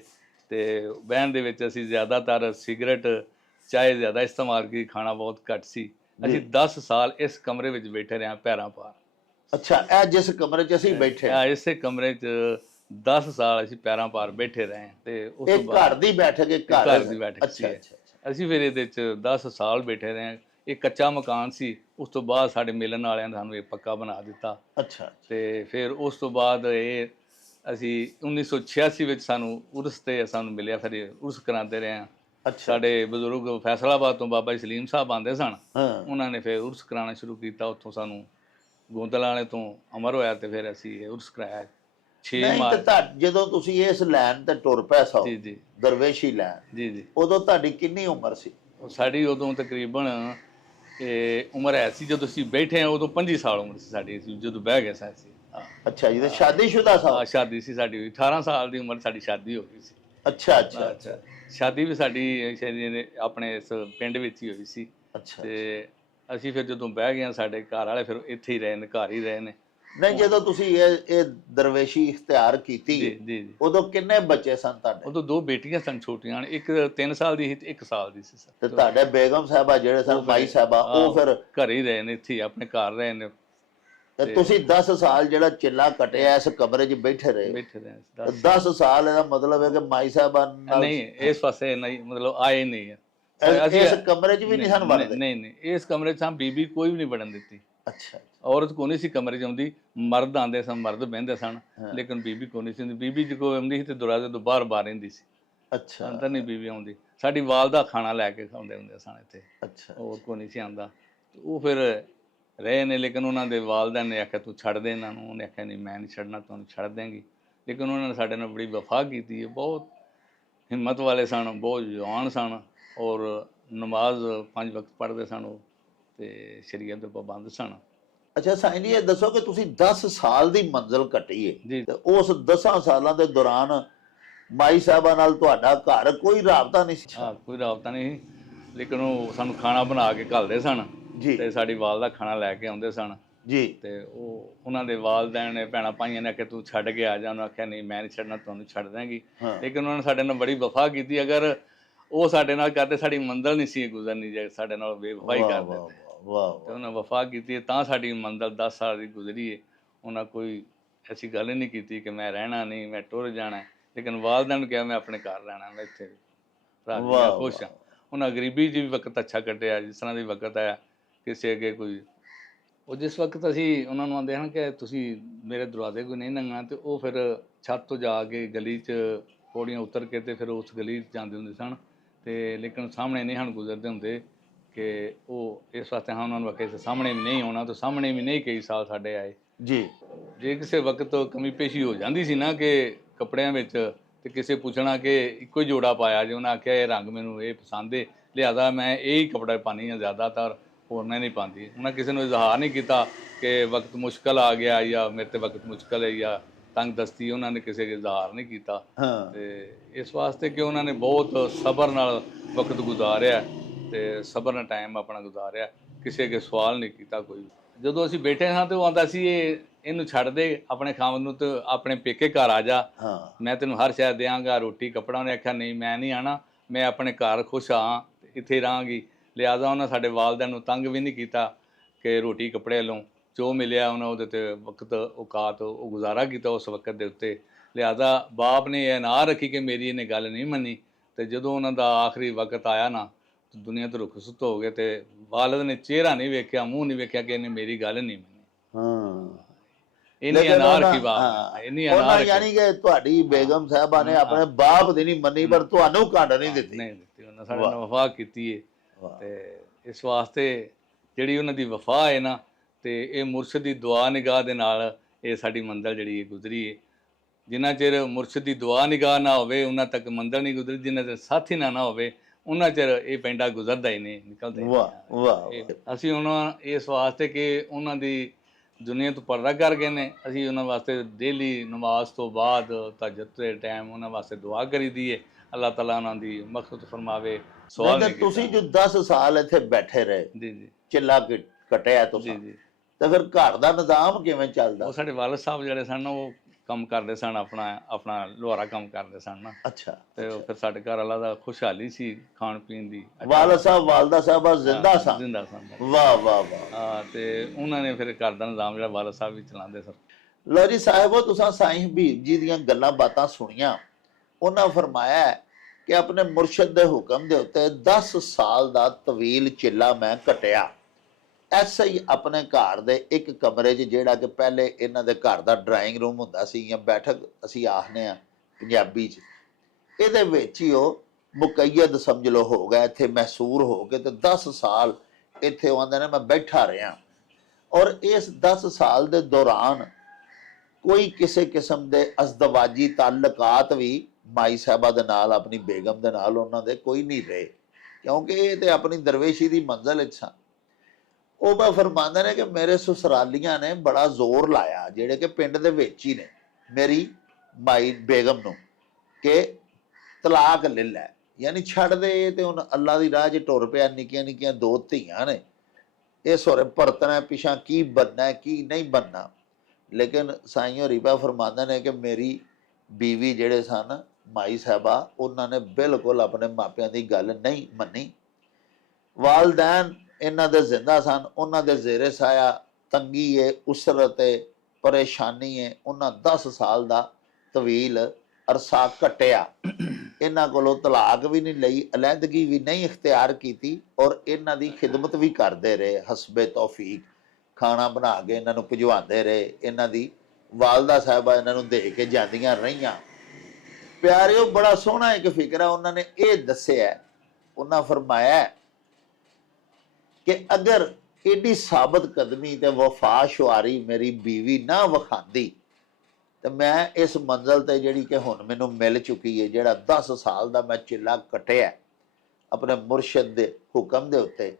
ਤੇ ਬਹਿਣ ਦੇ ਵਿੱਚ ਅਸੀਂ ਜ਼ਿਆਦਾਤਰ ਸਿਗਰਟ ਚਾਹ ਜ਼ਿਆਦਾ ਇਸਤੇਮਾਲ ਕੀ ਖਾਣਾ ਬਹੁਤ ਘੱਟ ਸੀ। ਅਸੀਂ 10 ਸਾਲ ਇਸ ਕਮਰੇ ਵਿੱਚ ਬੈਠੇ ਰਹੇ ਪੈਰਾਂ ਪਾਰ। ਅੱਛਾ ਇਹ ਜਿਸ ਕਮਰੇ 'ਚ ਅਸੀਂ ਬੈਠੇ ਆ ਇਸੇ ਕਮਰੇ 'ਚ 10 ਸਾਲ ਅਸੀਂ ਪੈਰਾਂ ਪਾਰ ਬੈਠੇ ਰਹੇ ਤੇ ਉਸ ਤੋਂ ਬਾਅਦ ਘਰ ਦੀ ਬੈਠਕ ਹੈ ਘਰ ਦੀ ਬੈਠਕ ਅੱਛਾ। ਅੱਛਾ। ਅਸੀਂ ਫਿਰ ਇਹਦੇ 'ਚ 10 ਸਾਲ ਬੈਠੇ ਰਹੇ ਇਹ ਕੱਚਾ ਮਕਾਨ ਸੀ ਉਸ ਤੋਂ ਬਾਅਦ ਸਾਡੇ ਮਿਲਣ ਵਾਲਿਆਂ ਨੇ ਸਾਨੂੰ ਇਹ ਪੱਕਾ ਬਣਾ ਦਿੱਤਾ। ਅੱਛਾ। ਤੇ ਫਿਰ ਉਸ ਤੋਂ ਬਾਅਦ ਇਹ ਅਸੀਂ 1986 ਵਿੱਚ ਸਾਨੂੰ ਉਰਸ ਤੇ ਸਾਨੂੰ ਮਿਲਿਆ ਫਿਰ ਉਰਸ ਕਰਾਉਂਦੇ ਰਹੇ ਅੱਛਾ। ਸਾਡੇ ਬਜ਼ੁਰਗ ਫੈਸਲਾਬਾਦ ਤੋਂ ਬਾਬਾ ਸਲੀਮ ਸਾਹਿਬ ਆਂਦੇ ਸਨ। ਉਹਨਾਂ ਨੇ ਫਿਰ ਉਰਸ ਕਰਾਉਣਾ ਸ਼ੁਰੂ ਕੀਤਾ ਉੱਥੋਂ ਸਾਨੂੰ ਗੋਂਦਲ ਵਾਲੇ ਤੋਂ ਅਮਰ ਹੋਇਆ ਤੇ ਫਿਰ ਅਸੀਂ ਇਹ ਉਰਸ ਕਰਾਇਆ। 6 ਨਹੀਂ ਤੇ ਮਾਰਚ ਜਦੋਂ ਤੁਸੀਂ ਇਸ ਲਾਈਨ ਤੇ ਟੁਰ ਪਏ ਸੋ ਜੀ ਜੀ। ਦਰਵੇਸ਼ੀ ਲਾਈਨ ਜੀ ਜੀ। ਉਦੋਂ ਤੁਹਾਡੀ ਕਿੰਨੀ ਉਮਰ ਸੀ? ਸਾਡੀ ਉਦੋਂ ਤਕਰੀਬਨ ਇਹ ਉਮਰ ਹੈ ਸੀ ਜਦੋਂ ਅਸੀਂ ਬੈਠੇ ਆ ਉਦੋਂ 25 ਸਾਲ ਉਮਰ ਸੀ ਸਾਡੀ ਜਦੋਂ ਬਹਿ ਗਏ ਸਾਂ ਅਸੀਂ। ਅੱਛਾ ਜੀ ਤੇ ਸ਼ਾਦੀशुदा ਹਾਂ, ਸ਼ਾਦੀ ਸੀ ਸਾਡੀ ਹੋਈ 18 ਸਾਲ ਦੀ ਉਮਰ ਸਾਡੀ ਸ਼ਾਦੀ ਹੋ ਗਈ ਸੀ। ਅੱਛਾ ਅੱਛਾ ਅੱਛਾ। ਸ਼ਾਦੀ ਵੀ ਸਾਡੀ ਸ਼ਾਦੀ ਨੇ ਆਪਣੇ ਇਸ ਪਿੰਡ ਵਿੱਚ ਹੀ ਹੋਈ ਸੀ। ਅੱਛਾ ਤੇ ਅਸੀਂ ਫਿਰ ਜਦੋਂ ਬਹਿ ਗਏ ਹਾਂ, ਸਾਡੇ ਘਰ ਵਾਲੇ ਫਿਰ ਇੱਥੇ ਹੀ ਰਹੇ ਨੇ ਘਰ ਹੀ ਰਹੇ ਨੇ। ਨਹੀਂ ਜਦੋਂ ਤੁਸੀਂ ਇਹ ਇਹ ਦਰਵੇਸ਼ੀ ਇਖਤਿਆਰ ਕੀਤੀ ਜੀ ਜੀ ਉਦੋਂ ਕਿੰਨੇ ਬੱਚੇ ਸਨ ਤੁਹਾਡੇ? ਉਦੋਂ ਦੋ ਬੇਟੀਆਂ ਸਨ ਛੋਟੀਆਂ ਇੱਕ 3 ਸਾਲ ਦੀ ਸੀ ਤੇ 1 ਸਾਲ ਦੀ ਸੀ ਸਰ। ਤੇ ਤੁਹਾਡੇ ਬੇਗਮ ਸਾਹਿਬਾ ਜਿਹੜੇ ਸਨ ਉਹ ਫਿਰ- ਮਾਈ ਸਾਹਿਬਾ ਉਹ ਹਾਂ, ਫਿਰ ਘਰੇ ਹੀ ਰਹੇ ਨੇ ਇੱਥੇ ਹੀ ਆਪਣੇ ਘਰ ਰਹੇ ਨੇ। ਤੇ ਤੁਸੀਂ 10 ਸਾਲ ਜਿਹੜਾ ਚਿੱਲਾ ਕਟਿਆ ਇਸ ਕਮਰੇ 'ਚ ਬੈਠੇ ਰਹੇ। ਬੈਠੇ ਰਹੇ ਦਸ- 10 ਸਾਲ ਇਹਦਾ ਮਤਲਬ ਹੈ ਕਿ ਮਾਈ ਸਾਹਿਬਾ ਨਾਲ ਨਹੀਂ ਇਸ ਪਾਸੇ ਨਹੀਂ ਮਤਲਬ ਆਏ ਨਹੀਂ ਇਸ- ਕਮਰੇ 'ਚ ਵੀ ਨਹੀਂ ਨਹੀਂ ਵੜਦੇ? ਨਹੀਂ ਨਹੀਂ ਇਸ ਕਮਰੇ 'ਚ ਹਾਂ ਬੀਬੀ ਕੋਈ ਵੀ ਨਹੀਂ ਵੜਨ ਦਿੱਤੀ। ਅੱਛਾ ਔਰਤ ਕੋਈ ਨਹੀਂ ਸੀ ਕਮਰੇ 'ਚ ਆਉਂਦੀ ਮਰਦ ਆਂਦੇ ਸਨ ਮਰਦ ਬਹਿੰਦੇ ਸਨ। ਲੇਕਿਨ ਬੀਬੀ ਕੋਈ ਨਹੀਂ ਸੀ ਬੀਬੀ ਜੇ ਕੋਈ ਆਉਂਦੀ ਸੀ ਤੇ ਦਰਵਾਜ਼ੇ ਤੋਂ ਬਾਹਰ ਬਾਹਰ ਰਹਿੰਦੀ ਸੀ। ਅੱਛਾ। ਅੰਦਰ ਨਹੀਂ ਬੀਬੀ ਆਉਂਦੀ। ਸਾਡੀ ਵਾਲਦਾ ਖਾਣਾ ਲੈ ਕੇ ਖਾਂਦੇ ਹੁੰਦੇ ਸਨ ਇੱਥੇ। ਅੱਛਾ ਹੋਰ ਕੋਈ ਨਹੀਂ ਸੀ ਆਂਦਾ ਉਹ ਫਿਰ ਰਹੇ ਨੇ ਲੇਕਿਨ ਉਹਨਾਂ ਦੇ ਵਾਲਦਿਆਂ ਨੇ ਆਖਿਆ ਤੂੰ ਛੱਡ ਦੇ ਇਹਨਾਂ ਨੂੰ। ਉਹਨੇ ਆਖਿਆ ਨਹੀਂ ਮੈਂ ਨਹੀਂ ਛੱਡਣਾ ਤੁਹਾਨੂੰ ਛੱਡ ਦੇਂਗੀ। ਲੇਕਿਨ ਉਹਨਾਂ ਨੇ ਸਾਡੇ ਨਾਲ ਬੜੀ ਵਫਾ ਕੀਤੀ ਹੈ ਬਹੁਤ ਹਿੰਮਤ ਵਾਲੇ ਸਨ ਬਹੁਤ ਜਵਾਨ ਸਨ ਔਰ ਨਮਾਜ਼ ਪੰਜ ਵਕਤ ਪੜ੍ਹਦੇ ਸਨ ਉਹ ਤੇ ਸ਼ਰੀਅਤ ਦੇ ਪਾਬੰਦ ਸਨ। ਅੱਛਾ ਸਾਈਂ ਜੀ ਇਹ ਦੱਸੋ ਕਿ ਤੁਸੀਂ 10 ਸਾਲ ਦੀ ਮੰਜ਼ਲ ਕੱਟੀ ਹੈ ਜੀ। ਤੇ ਉਸ 10 ਸਾਲਾਂ ਦੇ ਦੌਰਾਨ ਮਾਈ ਸਾਹਿਬਾ ਨਾਲ ਤੁਹਾਡਾ ਘਰ ਕੋਈ ਰਾਬਤਾ ਨਹੀਂ ਸੀ। ਹਾਂ ਕੋਈ ਰਾਬਤਾ ਨਹੀਂ ਸੀ। ਲੇਕਿਨ ਉਹ ਸਾਨੂੰ ਖਾਣਾ ਬਣਾ ਕੇ ਘੱਲਦੇ ਸਨ। ਜੀ। ਤੇ ਸਾਡੀ ਵਾਲਦਾ ਖਾਣਾ ਲੈ ਕੇ ਆਉਂਦੇ ਸਨ। ਜੀ। ਤੇ ਉਹ ਉਹਨਾਂ ਦੇ ਵਾਲਦੈਨ ਨੇ ਭੈਣਾਂ ਭਾਈਆਂ ਨੇ ਆਖਿਆ ਤੂੰ ਛੱਡ ਕੇ ਆ ਜਾ। ਉਹਨਾਂ ਆਖਿਆ ਨਹੀਂ ਮੈਂ ਨਹੀਂ ਛੱਡਣਾ ਤੁਹਾਨੂੰ ਛੱਡ ਦਾਂਗੀ ਲੇਕਿਨ ਉਹਨਾਂ ਨੇ ਸਾਡੇ ਨਾਲ ਬੜੀ ਵਫਾ ਕੀਤੀ। ਅਗਰ ਉਹ ਸਾਡੇ ਨਾਲ ਕਰਦੇ ਸਾਡੀ ਮੰਜ਼ਲ ਨਹੀਂ ਸੀ ਗੁਜ਼ਰਨੀ ਜੇ ਸਾਡੇ ਨਾਲ ਬੇਵਫਾਈ ਵਾਹ, ਕਰਦੇ। ਵਾਹ, ਤੇ ਵਾਹ ਤੇ ਵਾਹ। ਉਹਨਾਂ ਵਫਾ ਕੀਤੀ ਤਾਂ ਸਾਡੀ ਮੰਜ਼ਲ 10 ਸਾਲ ਦੀ ਗੁਜ਼ਰੀ ਹੈ। ਉਹਨਾਂ ਕੋਈ ਐਸੀ ਗੱਲ ਨਹੀਂ ਕੀਤੀ ਕਿ ਮੈਂ ਰਹਿਣਾ ਨਹੀਂ ਮੈਂ ਟੁਰ ਜਾਣਾ। ਲੇਕਿਨ ਵਾਲਦੈਨ ਨੂੰ ਕਿਹਾ ਮੈਂ ਆਪਣੇ ਘਰ ਰਹਿਣਾ ਮੈਂ ਇੱਥੇ ਵਾਹ, ਹਾਂ ਖੁਸ਼ ਹਾਂ। ਉਹਨਾਂ ਗਰੀਬੀ 'ਚ ਵੀ ਵਕਤ ਅੱਛਾ ਕੱਟਿਆ ਜਿਸ ਤਰ੍ਹਾਂ ਦੀ ਵਕਤ ਆਇਆ। ਕਿਸੇ ਅੱਗੇ ਕੋਈ। ਉਹ ਜਿਸ ਵਕਤ ਅਸੀਂ ਉਹਨਾਂ ਨੂੰ ਆਂਦੇ ਹਨ ਕਿ ਤੁਸੀਂ ਮੇਰੇ ਦਰਵਾਜ਼ੇ ਕੋਈ ਨਹੀਂ ਲੰਘਣਾ ਤੇ ਉਹ ਫਿਰ ਛੱਤ ਤੋਂ ਜਾ ਕੇ ਗਲੀ 'ਚ ਪੌੜੀਆਂ ਉਤਰ ਕੇ ਤੇ ਫਿਰ ਉਸ ਗਲੀ 'ਚ ਜਾਂਦੇ ਹੁੰਦੇ ਸਨ। ਤੇ ਲੇਕਿਨ ਸਾਹਮਣੇ ਨਹੀਂ ਹਨ ਗੁਜ਼ਰਦੇ ਹੁੰਦੇ ਕਿ ਉਹ ਇਸ ਵਾਸਤੇ ਹਾਂ ਉਹਨਾਂ ਨੂੰ ਆਖਿਆ ਸੀ ਸਾਹਮਣੇ ਵੀ ਨਹੀਂ ਆਉਣਾ ਤੇ ਸਾਹਮਣੇ ਵੀ ਨਹੀਂ ਕਈ ਸਾਲ ਸਾਡੇ ਆਏ। ਜੀ। ਜੇ ਕਿਸੇ ਵਕਤ ਕਮੀ ਪੇਸ਼ੀ ਹੋ ਜਾਂਦੀ ਸੀ ਨਾ ਕਿ ਕੱਪੜਿਆਂ ਵਿੱਚ ਤੇ ਕਿਸੇ ਪੁੱਛਣਾ ਕਿ ਇੱਕੋ ਜੋੜਾ ਪਾਇਆ ਜੇ ਉਹਨਾਂ ਆਖਿਆ ਇਹ ਰੰਗ ਮੈਨੂੰ ਇਹ ਪਸੰਦ ਹੈ ਲਿਆਦਾ ਮੈਂ ਇਹ ਹੀ ਕੱਪੜਾ ਪਾਣੀ ਆ ਜ਼ਿਆਦਾਤਰ। ਹੋਰ ਨਹੀਂ ਪਾਉਂਦੀ। ਉਹਨਾਂ ਕਿਸੇ ਨੂੰ ਇਜ਼ਹਾਰ ਨਹੀਂ ਕੀਤਾ ਕਿ ਵਕਤ ਮੁਸ਼ਕਲ ਆ ਗਿਆ ਜਾਂ ਮੇਰੇ ਤੇ ਵਕਤ ਮੁਸ਼ਕਲ ਹੈ ਜਾਂ ਤੰਗ ਦਸਤੀ ਉਹਨਾਂ ਨੇ ਕਿਸੇ ਦਾ ਇਜ਼ਹਾਰ ਨਹੀਂ ਕੀਤਾ। ਤੇ ਇਸ ਵਾਸਤੇ ਕਿ ਉਹਨਾਂ ਨੇ ਬਹੁਤ ਸਬਰ ਨਾਲ ਵਕਤ ਗੁਜ਼ਾਰਿਆ ਤੇ ਸਬਰ ਨਾਲ ਟਾਈਮ ਆਪਣਾ ਗੁਜ਼ਾਰਿਆ ਕਿਸੇ ਅੱਗੇ ਸਵਾਲ ਨਹੀਂ ਕੀਤਾ ਕੋਈ। ਜਦੋਂ ਅਸੀਂ ਬੈਠੇ ਹਾਂ ਤੇ ਉਹ ਆਂਦਾ ਸੀ ਇਹ ਇਹਨੂੰ ਛੱਡ ਦੇ ਆਪਣੇ ਖਾਵਨ ਨੂੰ ਤੇ ਆਪਣੇ ਪੇਕੇ ਘਰ ਆ ਜਾ। ਮੈਂ ਤੈਨੂੰ ਹਰ ਸ਼ਾਇਦ ਦਿਆਂਗਾ ਰੋਟੀ ਕੱਪੜਾ। ਉਹਨੇ ਆਖਿਆ ਨਹੀਂ ਮੈਂ ਨਹੀਂ ਆਣਾ। ਮੈਂ ਆਪਣੇ ਘਰ ਖੁਸ਼ ਹਾਂ ਇੱਥੇ ਰਹਾਂਗੀ। ਲਿਆਜ਼ਾ ਉਹਨਾਂ ਸਾਡੇ ਵਾਲਦਿਆਂ ਨੂੰ ਤੰਗ ਵੀ ਨਹੀਂ ਕੀਤਾ ਕਿ ਰੋਟੀ ਕੱਪੜੇ ਲਉ ਜੋ ਮਿਲਿਆ ਉਹਨਾਂ ਉਹਦੇ ਤੇ ਵਕਤ ਔਕਾਤ ਉਹ ਗੁਜ਼ਾਰਾ ਕੀਤਾ ਉਸ ਵਕਤ ਦੇ ਉੱਤੇ। ਲਿਆਜ਼ਾ ਬਾਪ ਨੇ ਇਹ ਨਾ ਰੱਖੀ ਕਿ ਮੇਰੀ ਇਹਨੇ ਗੱਲ ਨਹੀਂ ਮੰਨੀ ਤੇ ਜਦੋਂ ਉਹਨਾਂ ਦਾ ਆਖਰੀ ਵਕਤ ਆਇਆ ਨਾ ਦੁਨੀਆ ਤੋਂ ਰੁਖਸਤ ਹੋ ਗਏ ਤੇ ਵਾਲਦ ਨੇ ਚਿਹਰਾ ਨਹੀਂ ਵੇਖਿਆ ਮੂੰਹ ਨਹੀਂ ਵੇਖਿਆ ਕਿ ਇਹਨੇ ਮੇਰੀ ਗੱਲ ਨਹੀਂ ਮੰਨੀ। ਹਾਂ। ਇੰਨੀ ਅਨਾਰ ਕੀ ਬਾਤ ਇੰਨੀ ਅਨਾਰ ਯਾਨੀ ਕਿ ਤੁਹਾਡੀ ਬੇਗਮ ਸਾਹਿਬਾ ਨੇ ਆਪਣੇ ਬਾਪ ਦੀ ਨਹੀਂ ਮੰਨੀ ਪਰ ਤੁਹਾਨੂੰ ਕੱਢ ਨਹੀਂ ਦਿੱਤੀ। ਨਹੀਂ ਦਿੱਤੀ। ਉਹਨਾਂ ਸਾਡੇ ਨਾਲ ਵਫਾ ਕੀਤੀ ਵਾਹ। ਤੇ ਇਸ ਵਾਸਤੇ ਜਿਹੜੀ ਉਹਨਾਂ ਦੀ ਵਫਾ ਹੈ ਨਾ ਤੇ ਇਹ ਮੁਰਸ਼ਿਦ ਦੀ ਦੁਆ ਨਿਗਾਹ ਦੇ ਨਾਲ ਇਹ ਸਾਡੀ ਮੰਜ਼ਲ ਜਿਹੜੀ ਹੈ ਗੁਜ਼ਰੀ ਹੈ ਜਿੰਨਾ ਚਿਰ ਮੁਰਸ਼ਿਦ ਦੀ ਦੁਆ ਨਿਗਾਹ ਨਾ ਹੋਵੇ ਉਹਨਾਂ ਤੱਕ ਮੰਜ਼ਲ ਨਹੀਂ ਗੁਜ਼ਰੀ। ਜਿੰਨਾ ਚਿਰ ਸਾਥੀ ਨਾ ਨਾ ਹੋਵੇ ਉਹਨਾਂ ਚਿਰ ਇਹ ਪੈਂਡਾ ਗੁਜ਼ਰਦਾ ਹੀ ਨਹੀਂ ਨਿਕਲਦਾ ਵਾਹ ਵਾਹ ਅਸੀਂ ਉਹਨਾਂ ਇਸ ਵਾਸਤੇ ਕਿ ਉਹਨਾਂ ਦੀ ਦੁਨੀਆ ਤੋਂ ਪਰਦਾ ਕਰ ਗਏ ਨੇ। ਅਸੀਂ ਉਹਨਾਂ ਵਾਸਤੇ ਡੇਲੀ ਨਮਾਜ਼ ਤੋਂ ਬਾਅਦ ਤਹਜਦ ਦੇ ਟਾਈਮ ਉਹਨਾਂ ਵਾਸਤੇ ਦੁਆ ਕਰੀਦੀ ਹੈ ਅੱਲਾਹ ਤਾਲਾ ਉਹਨਾਂ ਦੀ ਮਕਸਦ ਫਰਮਾਵੇ ਸਵਾਲ ਨਹੀਂ ਤੁਸੀਂ ਜੋ 10 ਸਾਲ ਇੱਥੇ ਬੈਠੇ ਰਹੇ। ਜੀ ਜੀ। ਚਿੱਲਾ ਕੱਟਿਆ ਤੁਸੀਂ। ਜੀ। ਤਾਂ ਫਿਰ ਘਰ ਦਾ ਨਿਜ਼ਾਮ ਕਿਵੇਂ ਚੱਲਦਾ? ਉਹ ਸਾਡੇ ਵਾਲਦ ਸਾਹਿਬ ਜਿਹੜੇ ਸਨ ਉਹ ਕੰਮ ਕਰਦੇ ਸਨ ਆਪਣਾ ਆਪਣਾ ਲੋਹਾਰਾ ਕੰਮ ਕਰਦੇ ਸਨ ਨਾ। ਅੱਛਾ। ਤੇ ਉਹ ਫਿਰ ਸਾਡੇ ਘਰ ਅੱਲਾ ਦਾ ਖੁਸ਼ਹਾਲੀ ਸੀ ਖਾਣ ਪੀਣ ਦੀ। ਵਾਲਦ ਸਾਹਿਬ ਵਾਲਦਾ ਸਾਹਿਬਾ ਜ਼ਿੰਦਾ ਸਨ। ਜ਼ਿੰਦਾ ਸਨ। ਵਾਹ ਵਾਹ ਵਾਹ। ਹਾਂ ਤੇ ਉਹਨਾਂ ਨੇ ਫਿਰ ਘਰ ਦਾ ਨਿਜ਼ਾਮ ਜਿਹੜਾ ਵਾਲਦ ਸਾਹਿਬ ਵੀ ਚਲਾਉਂਦੇ ਸਨ। ਲੋ ਜੀ ਸਾਹਿਬੋ ਤੁਸੀਂ ਸਾਈਂ ਹਬੀਬ ਜੀ ਦੀਆਂ ਗੱਲਾਂ ਬਾਤਾਂ ਸੁਣੀਆਂ। ਉਹਨਾਂ ਫਰਮਾਇਆ ਕਿ ਆਪਣੇ ਮੁਰਸ਼ਿਦ ਦੇ ਹੁਕਮ ਦੇ ਉੱਤੇ 10 ਸਾਲ ਦਾ ਤਵੀਲ ਚਿੱਲਾ ਮੈਂ ਕਟਿਆ। ਐਸੇ ਹੀ ਆਪਣੇ ਘਰ ਦੇ ਇੱਕ ਕਮਰੇ 'ਚ ਜਿਹੜਾ ਕਿ ਪਹਿਲੇ ਇਹਨਾਂ ਦੇ ਘਰ ਦਾ ਡਰਾਇੰਗ ਰੂਮ ਹੁੰਦਾ ਸੀ ਜਾਂ ਬੈਠਕ ਅਸੀਂ ਆਖਨੇ ਆ ਪੰਜਾਬੀ 'ਚ। ਇਹਦੇ ਵਿੱਚ ਹੀ ਉਹ ਮੁਕੱਯਦ ਸਮਝ ਲਓ ਹੋ ਗਿਆ, ਇੱਥੇ ਮਹਿਸੂਰ ਹੋ ਕੇ ਤੇ 10 ਸਾਲ ਇੱਥੇ ਉਹ ਆਂਦੇ ਨੇ ਮੈਂ ਬੈਠਾ ਰਿਹਾ। ਔਰ ਇਸ 10 ਸਾਲ ਦੇ ਦੌਰਾਨ ਕੋਈ ਕਿਸੇ ਕਿਸਮ ਦੇ ਅਜ਼ਦਵਾਜੀ ਤਾਲੁਕਾਤ ਵੀ ਮਾਈ ਸਾਹਿਬਾ ਦੇ ਨਾਲ, ਆਪਣੀ ਬੇਗਮ ਦੇ ਨਾਲ ਉਹਨਾਂ ਦੇ ਕੋਈ ਨਹੀਂ ਰਹੇ। ਕਿਉਂਕਿ ਇਹ ਤੇ ਆਪਣੀ ਦਰਵੇਸ਼ੀ ਦੀ ਮੰਜ਼ਲ ਵਿੱਚ ਸਨ। ਉਹ ਬਾ ਫਰਮਾਉਂਦੇ ਨੇ ਕਿ ਮੇਰੇ ਸਸੁਰਾਲੀਆਂ ਨੇ ਬੜਾ ਜ਼ੋਰ ਲਾਇਆ, ਜਿਹੜੇ ਕਿ ਪਿੰਡ ਦੇ ਵਿੱਚ ਹੀ ਨੇ, ਮੇਰੀ ਮਾਈ ਬੇਗਮ ਨੂੰ, ਕਿ ਤਲਾਕ ਲੈ ਲੈ। ਯਾਨੀ ਛੱਡ ਦੇ ਤੇ ਹੁਣ ਅੱਲਾ ਦੀ ਰਾਹ 'ਚ ਟੁਰ ਪਿਆ, ਨਿੱਕੀਆਂ ਨਿੱਕੀਆਂ ਦੋ ਧੀਆਂ ਨੇ। ਇਹ ਸੋਰੇ ਪਰਤਣਾ ਪਿਛਾਂ ਕੀ ਬੰਨਾ ਕੀ ਨਹੀਂ ਬੰਨਾ ਲੇਕਿਨ ਸਾਈਓ ਰਿਬਾ ਫਰਮਾਉਂਦੇ ਨੇ ਕਿ ਮੇਰੀ ਬੀਵੀ ਜਿਹੜੇ ਸਨ ਮਾਈ ਸਾਹਿਬਾ, ਉਹਨਾਂ ਨੇ ਬਿਲਕੁਲ ਆਪਣੇ ਮਾਪਿਆਂ ਦੀ ਗੱਲ ਨਹੀਂ ਮੰਨੀ। ਵਾਲਦੈਨ ਇਹਨਾਂ ਦੇ ਜ਼ਿੰਦਾ ਸਨ, ਉਹਨਾਂ ਦੇ ਜ਼ੇਰੇ ਸਾਇਆ ਤੰਗੀ ਏ, ਉਸਰਤ ਏ, ਪਰੇਸ਼ਾਨੀ ਏ, ਉਹਨਾਂ 10 ਸਾਲ ਦਾ ਤਵੀਲ ਅਰਸਾ ਕਟਿਆ। ਇਹਨਾਂ ਕੋਲੋਂ ਤਲਾਕ ਵੀ ਨਹੀਂ ਲਈ ਅਲੱਦਗੀ ਵੀ ਨਹੀਂ ਇਖਤਿਆਰ ਕੀਤੀ ਔਰ ਇਹਨਾਂ ਦੀ ਖਿਦਮਤ ਵੀ ਕਰਦੇ ਰਹੇ, ਹਸਬੇ ਤੌਫੀਕ। ਖਾਣਾ ਬਣਾ ਕੇ ਇਹਨਾਂ ਨੂੰ ਭਿਜਵਾਉਂਦੇ ਰਹੇ। ਇਹਨਾਂ ਦੀ ਵਾਲਦਾ ਸਾਹਿਬਾ ਇਹਨਾਂ ਨੂੰ ਦੇ ਕੇ ਜਾਂਦੀਆਂ ਰਹੀਆਂ। ਪਿਆਰਿਓ, ਬੜਾ ਸੋਹਣਾ ਇੱਕ ਫਿਕਰ ਫਿਕਰਾ ਉਹਨਾਂ ਨੇ ਇਹ ਦੱਸਿਆ ਉਹਨਾਂ ਫਰਮਾਇਆ ਕਿ ਅਗਰ ਏਡੀ ਸਾਬਤ ਕਦਮੀ ਤੇ ਵਫਾ ਸ਼ੁਆਰੀ ਮੇਰੀ ਬੀਵੀ ਨਾ ਵਖਾਂਦੀ, ਤੇ ਮੈਂ ਇਸ ਮੰਜ਼ਲ ਤੇ ਜਿਹੜੀ ਕਿ ਹੁਣ ਮੈਨੂੰ ਮਿਲ ਚੁੱਕੀ ਹੈ, ਜਿਹੜਾ 10 ਸਾਲ ਦਾ ਮੈਂ ਚਿੱਲਾ ਕਟਿਆ ਆਪਣੇ ਮੁਰਸ਼ਿਦ ਦੇ ਹੁਕਮ ਦੇ ਉੱਤੇ,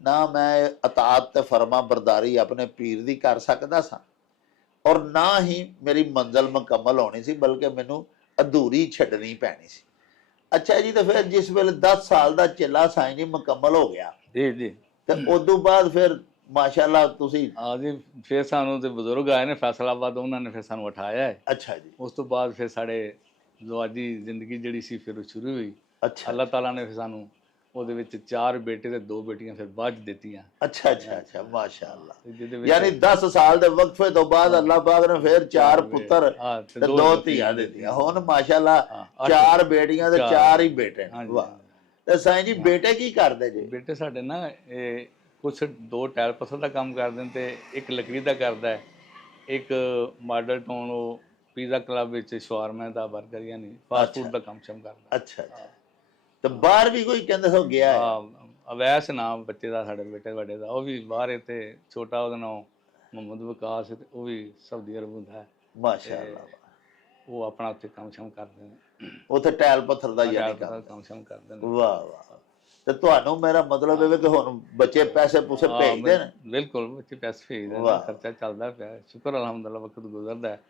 ਨਾ ਮੈਂ ਅਤਾਤ ਤੇ ਫਰਮਾ ਬਰਦਾਰੀ ਆਪਣੇ ਪੀਰ ਦੀ ਕਰ ਸਕਦਾ ਸਾਂ, ਔਰ ਨਾ ਹੀ ਮੇਰੀ ਮੰਜ਼ਲ ਮੁਕੰਮਲ ਹੋਣੀ ਸੀ, ਬਲਕਿ ਮੈਨੂੰ ਅਧੂਰੀ ਛੱਡਣੀ ਪੈਣੀ ਸੀ। ਅੱਛਾ ਜੀ ਤਾਂ ਫਿਰ ਜਿਸ ਵੇਲੇ 10 ਸਾਲ ਦਾ ਚਿੱਲਾ ਸਾਈਂ ਜੀ ਮੁਕੰਮਲ ਹੋ ਗਿਆ। ਜੀ ਜੀ। ਤੇ ਉਦੋਂ ਬਾਅਦ ਫਿਰ ਮਾਸ਼ਾਅੱਲਾ ਤੁਸੀਂ ਆ ਜੀ ਫਿਰ ਸਾਨੂੰ ਤੇ ਬਜ਼ੁਰਗ ਆਏ ਨੇ ਫੈਸਲਾਬਾਦ ਉਹਨਾਂ ਨੇ ਫਿਰ ਸਾਨੂੰ ਉਠਾਇਆ ਹੈ। ਅੱਛਾ ਜੀ। ਉਸ ਤੋਂ ਬਾਅਦ ਫਿਰ ਸਾਡੇ ਜ਼ਵਾਜੀ ਜ਼ਿੰਦਗੀ ਜਿਹੜੀ ਸੀ ਫਿਰ ਸ਼ੁਰੂ ਹੋਈ। ਅੱਛਾ। ਅੱਲਾਹ ਤਾਲਾ ਨੇ ਫਿਰ ਸਾਨੂੰ ਉਹਦੇ ਵਿੱਚ ਚਾਰ ਬੇਟੇ ਤੇ ਦੋ ਬੇਟੀਆਂ ਫਿਰ ਬਾਅਦ ਦਿੱਤੀਆਂ। ਅੱਛਾ ਅੱਛਾ ਅੱਛਾ ਮਾਸ਼ਾਅੱਲਾ। ਯਾਨੀ 10 ਸਾਲ ਦੇ ਵਕਫੇ ਤੋਂ ਬਾਅਦ ਅੱਲਾਹ ਪਾਕ ਨੇ ਫਿਰ ਚਾਰ ਪੁੱਤਰ ਤੇ ਦੋ ਧੀਆਂ ਦਿੱਤੀਆਂ। ਹੁਣ ਮਾਸ਼ਾਅੱਲਾ। ਚਾਰ ਬੇਟੀਆਂ ਤੇ ਚਾਰ। ਹੀ ਬੇਟੇ ਵਾਹ। ਤੇ ਸਾਈਂ ਜੀ ਬੇਟੇ ਕੀ ਕਰਦੇ ਜੀ? ਬੇਟੇ ਸਾਡੇ ਨਾ ਇਹ ਕੁਛ ਦੋ ਟਾਇਲ ਪੱਥਰ ਦਾ ਕੰਮ ਕਰਦੇ ਨੇ ਤੇ ਇੱਕ ਲੱਕੜੀ ਦਾ ਕਰਦਾ ਹੈ। ਇੱਕ ਮਾਡਲ ਟਾਊਨ ਉਹ ਪੀਜ਼ਾ ਕਲੱਬ ਵਿੱਚ ਸ਼ਵਾਰਮਾ ਦਾ 버ਗਰ ਯਾਨੀ ਫਾਸਟ ਫੂਡ ਦਾ ਕੰਮ ਸ਼ਮ ਕਰਦਾ। ਅੱਛਾ ਅੱਛਾ। ਤੇ ਬਾਹਰ ਵੀ ਕੋਈ ਕਹਿੰਦੇ ਹੋ ਗਿਆ ਹੈ। ਆ ਅਵੈਸ ਨਾਮ ਬੱਚੇ ਦਾ ਸਾਡੇ ਬੇਟੇ ਵੱਡੇ ਦਾ ਉਹ ਵੀ ਬਾਹਰ ਇੱਥੇ ਛੋਟਾ ਉਹਦਾ ਨਾਮ ਮੁਹੰਮਦ ਵਿਕਾਸ ਤੇ ਉਹ ਵੀ ਸਾਊਦੀ ਅਰਬ ਹੁੰਦਾ ਹੈ। ਮਾਸ਼ਾਅੱਲਾ। ਉਹ ਆਪਣਾ ਉੱਥੇ ਕੰਮ ਸ਼ਮ ਕਰਦੇ ਨੇ। ਉੱਥੇ ਟੈਲ ਪੱਥਰ ਦਾ ਯਾਨੀ ਕੰਮ ਸ਼ਮ ਕਰਦੇ ਨੇ। ਵਾਹ ਵਾਹ। ਤੇ ਤੁਹਾਨੂੰ ਮੇਰਾ ਮਤਲਬ ਇਹ ਹੈ ਕਿ ਹੁਣ ਬੱਚੇ ਪੈਸੇ ਪੂਸੇ ਹਾਂ, ਭੇਜਦੇ ਨੇ? ਬਿਲਕੁਲ ਬੱਚੇ ਪੈਸੇ ਭੇਜਦੇ ਨੇ। ਖਰਚਾ ਚੱਲਦਾ ਪਿਆ ਹੈ। ਸ਼ੁਕਰ ਅਲਹਮਦੁਲਿਲਾ ਵਕਤ ਗੁਜ਼ਰਦਾ ਹੈ।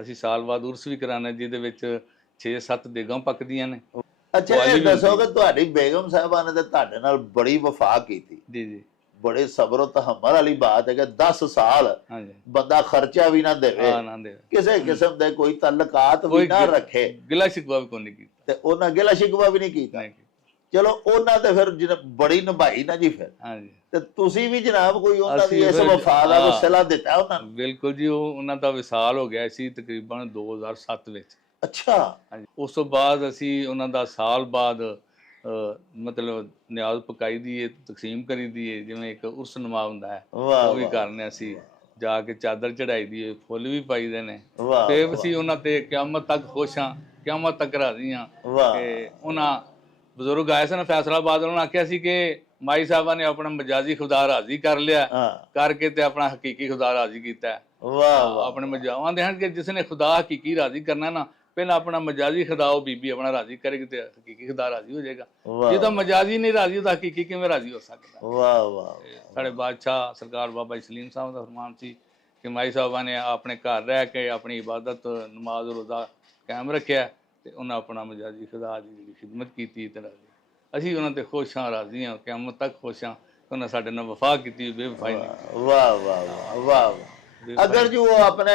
ਅਸੀਂ ਸਾਲ ਬਾਅਦ ਉਰਸ ਵੀ ਕਰਾਉਂਦੇ ਜਿਹਦੇ ਵਿੱਚ 6-7 ਦੇਗਾਂ ਪੱਕਦੀਆਂ ਨੇ। ਅੱਛਾ ਇਹ ਦੱਸੋ ਕਿ ਤੁਹਾਡੀ ਬੇਗਮ ਸਾਹਿਬਾ ਨੇ ਤੇ ਤੁਹਾਡੇ ਨਾਲ ਬੜੀ ਵਫਾ ਕੀਤੀ। ਜੀ ਜੀ। ਬੜੇ ਸਬਰ ਤੇ ਤਹਮਲ ਵਾਲੀ ਬਾਤ ਹੈ ਕਿ 10 ਸਾਲ ਬੰਦਾ ਖਰਚਾ ਵੀ ਨਾ ਦੇਵੇ। ਕਿਸੇ ਕਿਸਮ ਦੇ ਕੋਈ ਤਲਕਾਤ ਵੀ ਨਾ ਰੱਖੇ। ਗਿਲਾ ਸ਼ਿਕਵਾ ਵੀ ਕੋਈ ਨਹੀਂ ਕੀਤਾ। ਤੇ ਉਹਨਾਂ ਗਿਲਾ ਸ਼ਿਕਵਾ ਵੀ ਨਹੀਂ ਕੀਤਾ। ਚਲੋ ਉਹਨਾਂ ਤੇ ਫਿਰ ਬੜੀ ਨਿਭਾਈ ਨਾ ਜੀ ਫਿਰ। ਤੇ ਤੁਸੀਂ ਵੀ ਜਨਾਬ ਕੋਈ ਉਹਨਾਂ ਦੀ ਇਸ ਵਫਾ ਦਾ ਕੋਈ ਹਾਂ। ਸਿਲਾ ਦਿੱਤਾ ਉਹਨਾਂ ਨੂੰ? ਬਿਲਕੁਲ ਜੀ ਉਹ ਉਹਨਾਂ ਦਾ ਵਿਸਾਲ ਹੋ ਗਿਆ ਸੀ ਤਕਰੀਬਨ 2007 ਵਿੱਚ। ਅੱਛਾ। ਉਸ ਤੋਂ ਬਾਅਦ ਅਸੀਂ ਉਹਨਾਂ ਦਾ ਸਾਲ ਬਾਅਦ ਮਤਲਬ ਨਿਆਜ਼ ਪਕਾਈ ਦੀ ਤਕਸੀਮ ਕਰੀ ਦੀ ਜਿਵੇਂ ਇੱਕ ਉਰਸ ਨਮਾ ਹੁੰਦਾ ਹੈ ਉਹ ਵੀ ਕਰਨੇ ਅਸੀਂ ਜਾ ਕੇ ਚਾਦਰ ਚੜਾਈ ਦੀ ਫੁੱਲ ਵੀ ਪਾਈਦੇ ਨੇ। ਤੇ ਅਸੀਂ ਉਹਨਾਂ ਤੇ ਕਿਆਮਤ ਤੱਕ ਖੁਸ਼ ਕਿਆਮਤ ਤੱਕ ਰਾਜ਼ੀ ਹਾਂ। ਵਾਹ। ਕਿ ਉਹਨਾਂ ਬਜ਼ੁਰਗ ਆਏ ਸਨ ਫੈਸਲਾਬਾਦ ਉਹਨਾਂ ਆਖਿਆ ਸੀ ਕਿ ਮਾਈ ਸਾਹਿਬਾਂ ਨੇ ਆਪਣਾ ਮਜਾਜ਼ੀ ਖੁਦਾ ਰਾਜ਼ੀ ਕਰ ਲਿਆ। ਕਰਕੇ ਤੇ ਆਪਣਾ ਹਕੀਕੀ ਖੁਦਾ ਰਾਜ਼ੀ ਕੀਤਾ। ਵਾਹ ਆਪਣੇ ਮਜਾਵਾਂ ਦੇ ਹਨ ਕਿ ਜਿਸ ਨੇ ਖੁਦਾ ਹਕੀਕੀ ਰਾਜ਼ੀ ਕਰਨਾ ਨਾ ਪਹਿਲਾਂ ਆਪਣਾ ਮਜਾਜ਼ੀ ਖੁਦਾ ਉਹ ਬੀਬੀ ਆਪਣਾ ਰਾਜ਼ੀ ਕਰੇਗੀ ਤੇ ਹਕੀਕੀ ਖੁਦਾ ਰਾਜ਼ੀ ਹੋ ਜਾਏਗਾ। ਜੇ ਤਾਂ ਮਜਾਜ਼ੀ ਨਹੀਂ ਰਾਜ਼ੀ ਤਾਂ ਹਕੀਕੀ ਕਿਵੇਂ ਰਾਜ਼ੀ ਹੋ ਸਕਦਾ? ਵਾਹ ਵਾਹ ਸਾਡੇ ਬਾਦਸ਼ਾਹ ਸਰਕਾਰ ਬਾਬਾ ਸਲੀਮ ਸਾਹਿਬ ਦਾ ਫਰਮਾਨ ਸੀ ਕਿ ਮਾਈ ਸਾਹਿਬਾਂ ਨੇ ਆਪਣੇ ਘਰ ਰਹਿ ਕੇ ਆਪਣੀ ਇਬਾਦਤ ਨਮਾਜ਼ ਰੋਜ਼ਾ ਕਾਇਮ ਰੱਖਿਆ ਤੇ ਉਹਨਾਂ ਆਪਣਾ ਮਜਾਜੀ ਖੁਦਾ ਦੀ ਜਿਹੜੀ ਖਿਦਮਤ ਕੀਤੀ ਤੇ ਰਾਜ਼ੀ। ਅਸੀਂ ਉਹਨਾਂ ਤੇ ਖੁਸ਼ ਹਾਂ ਰਾਜ਼ੀ ਹਾਂ ਕਿਆਮਤ ਤੱਕ ਖੁਸ਼ ਹਾਂ ਉਹਨਾਂ ਸਾਡੇ ਨਾਲ ਵਫਾ ਕੀਤੀ ਬੇਵਫਾਈ ਨਹੀਂ। ਵਾਹ ਵਾਹ ਵਾਹ ਵਾਹ ਅਗਰ ਜੋ ਆਪਣੇ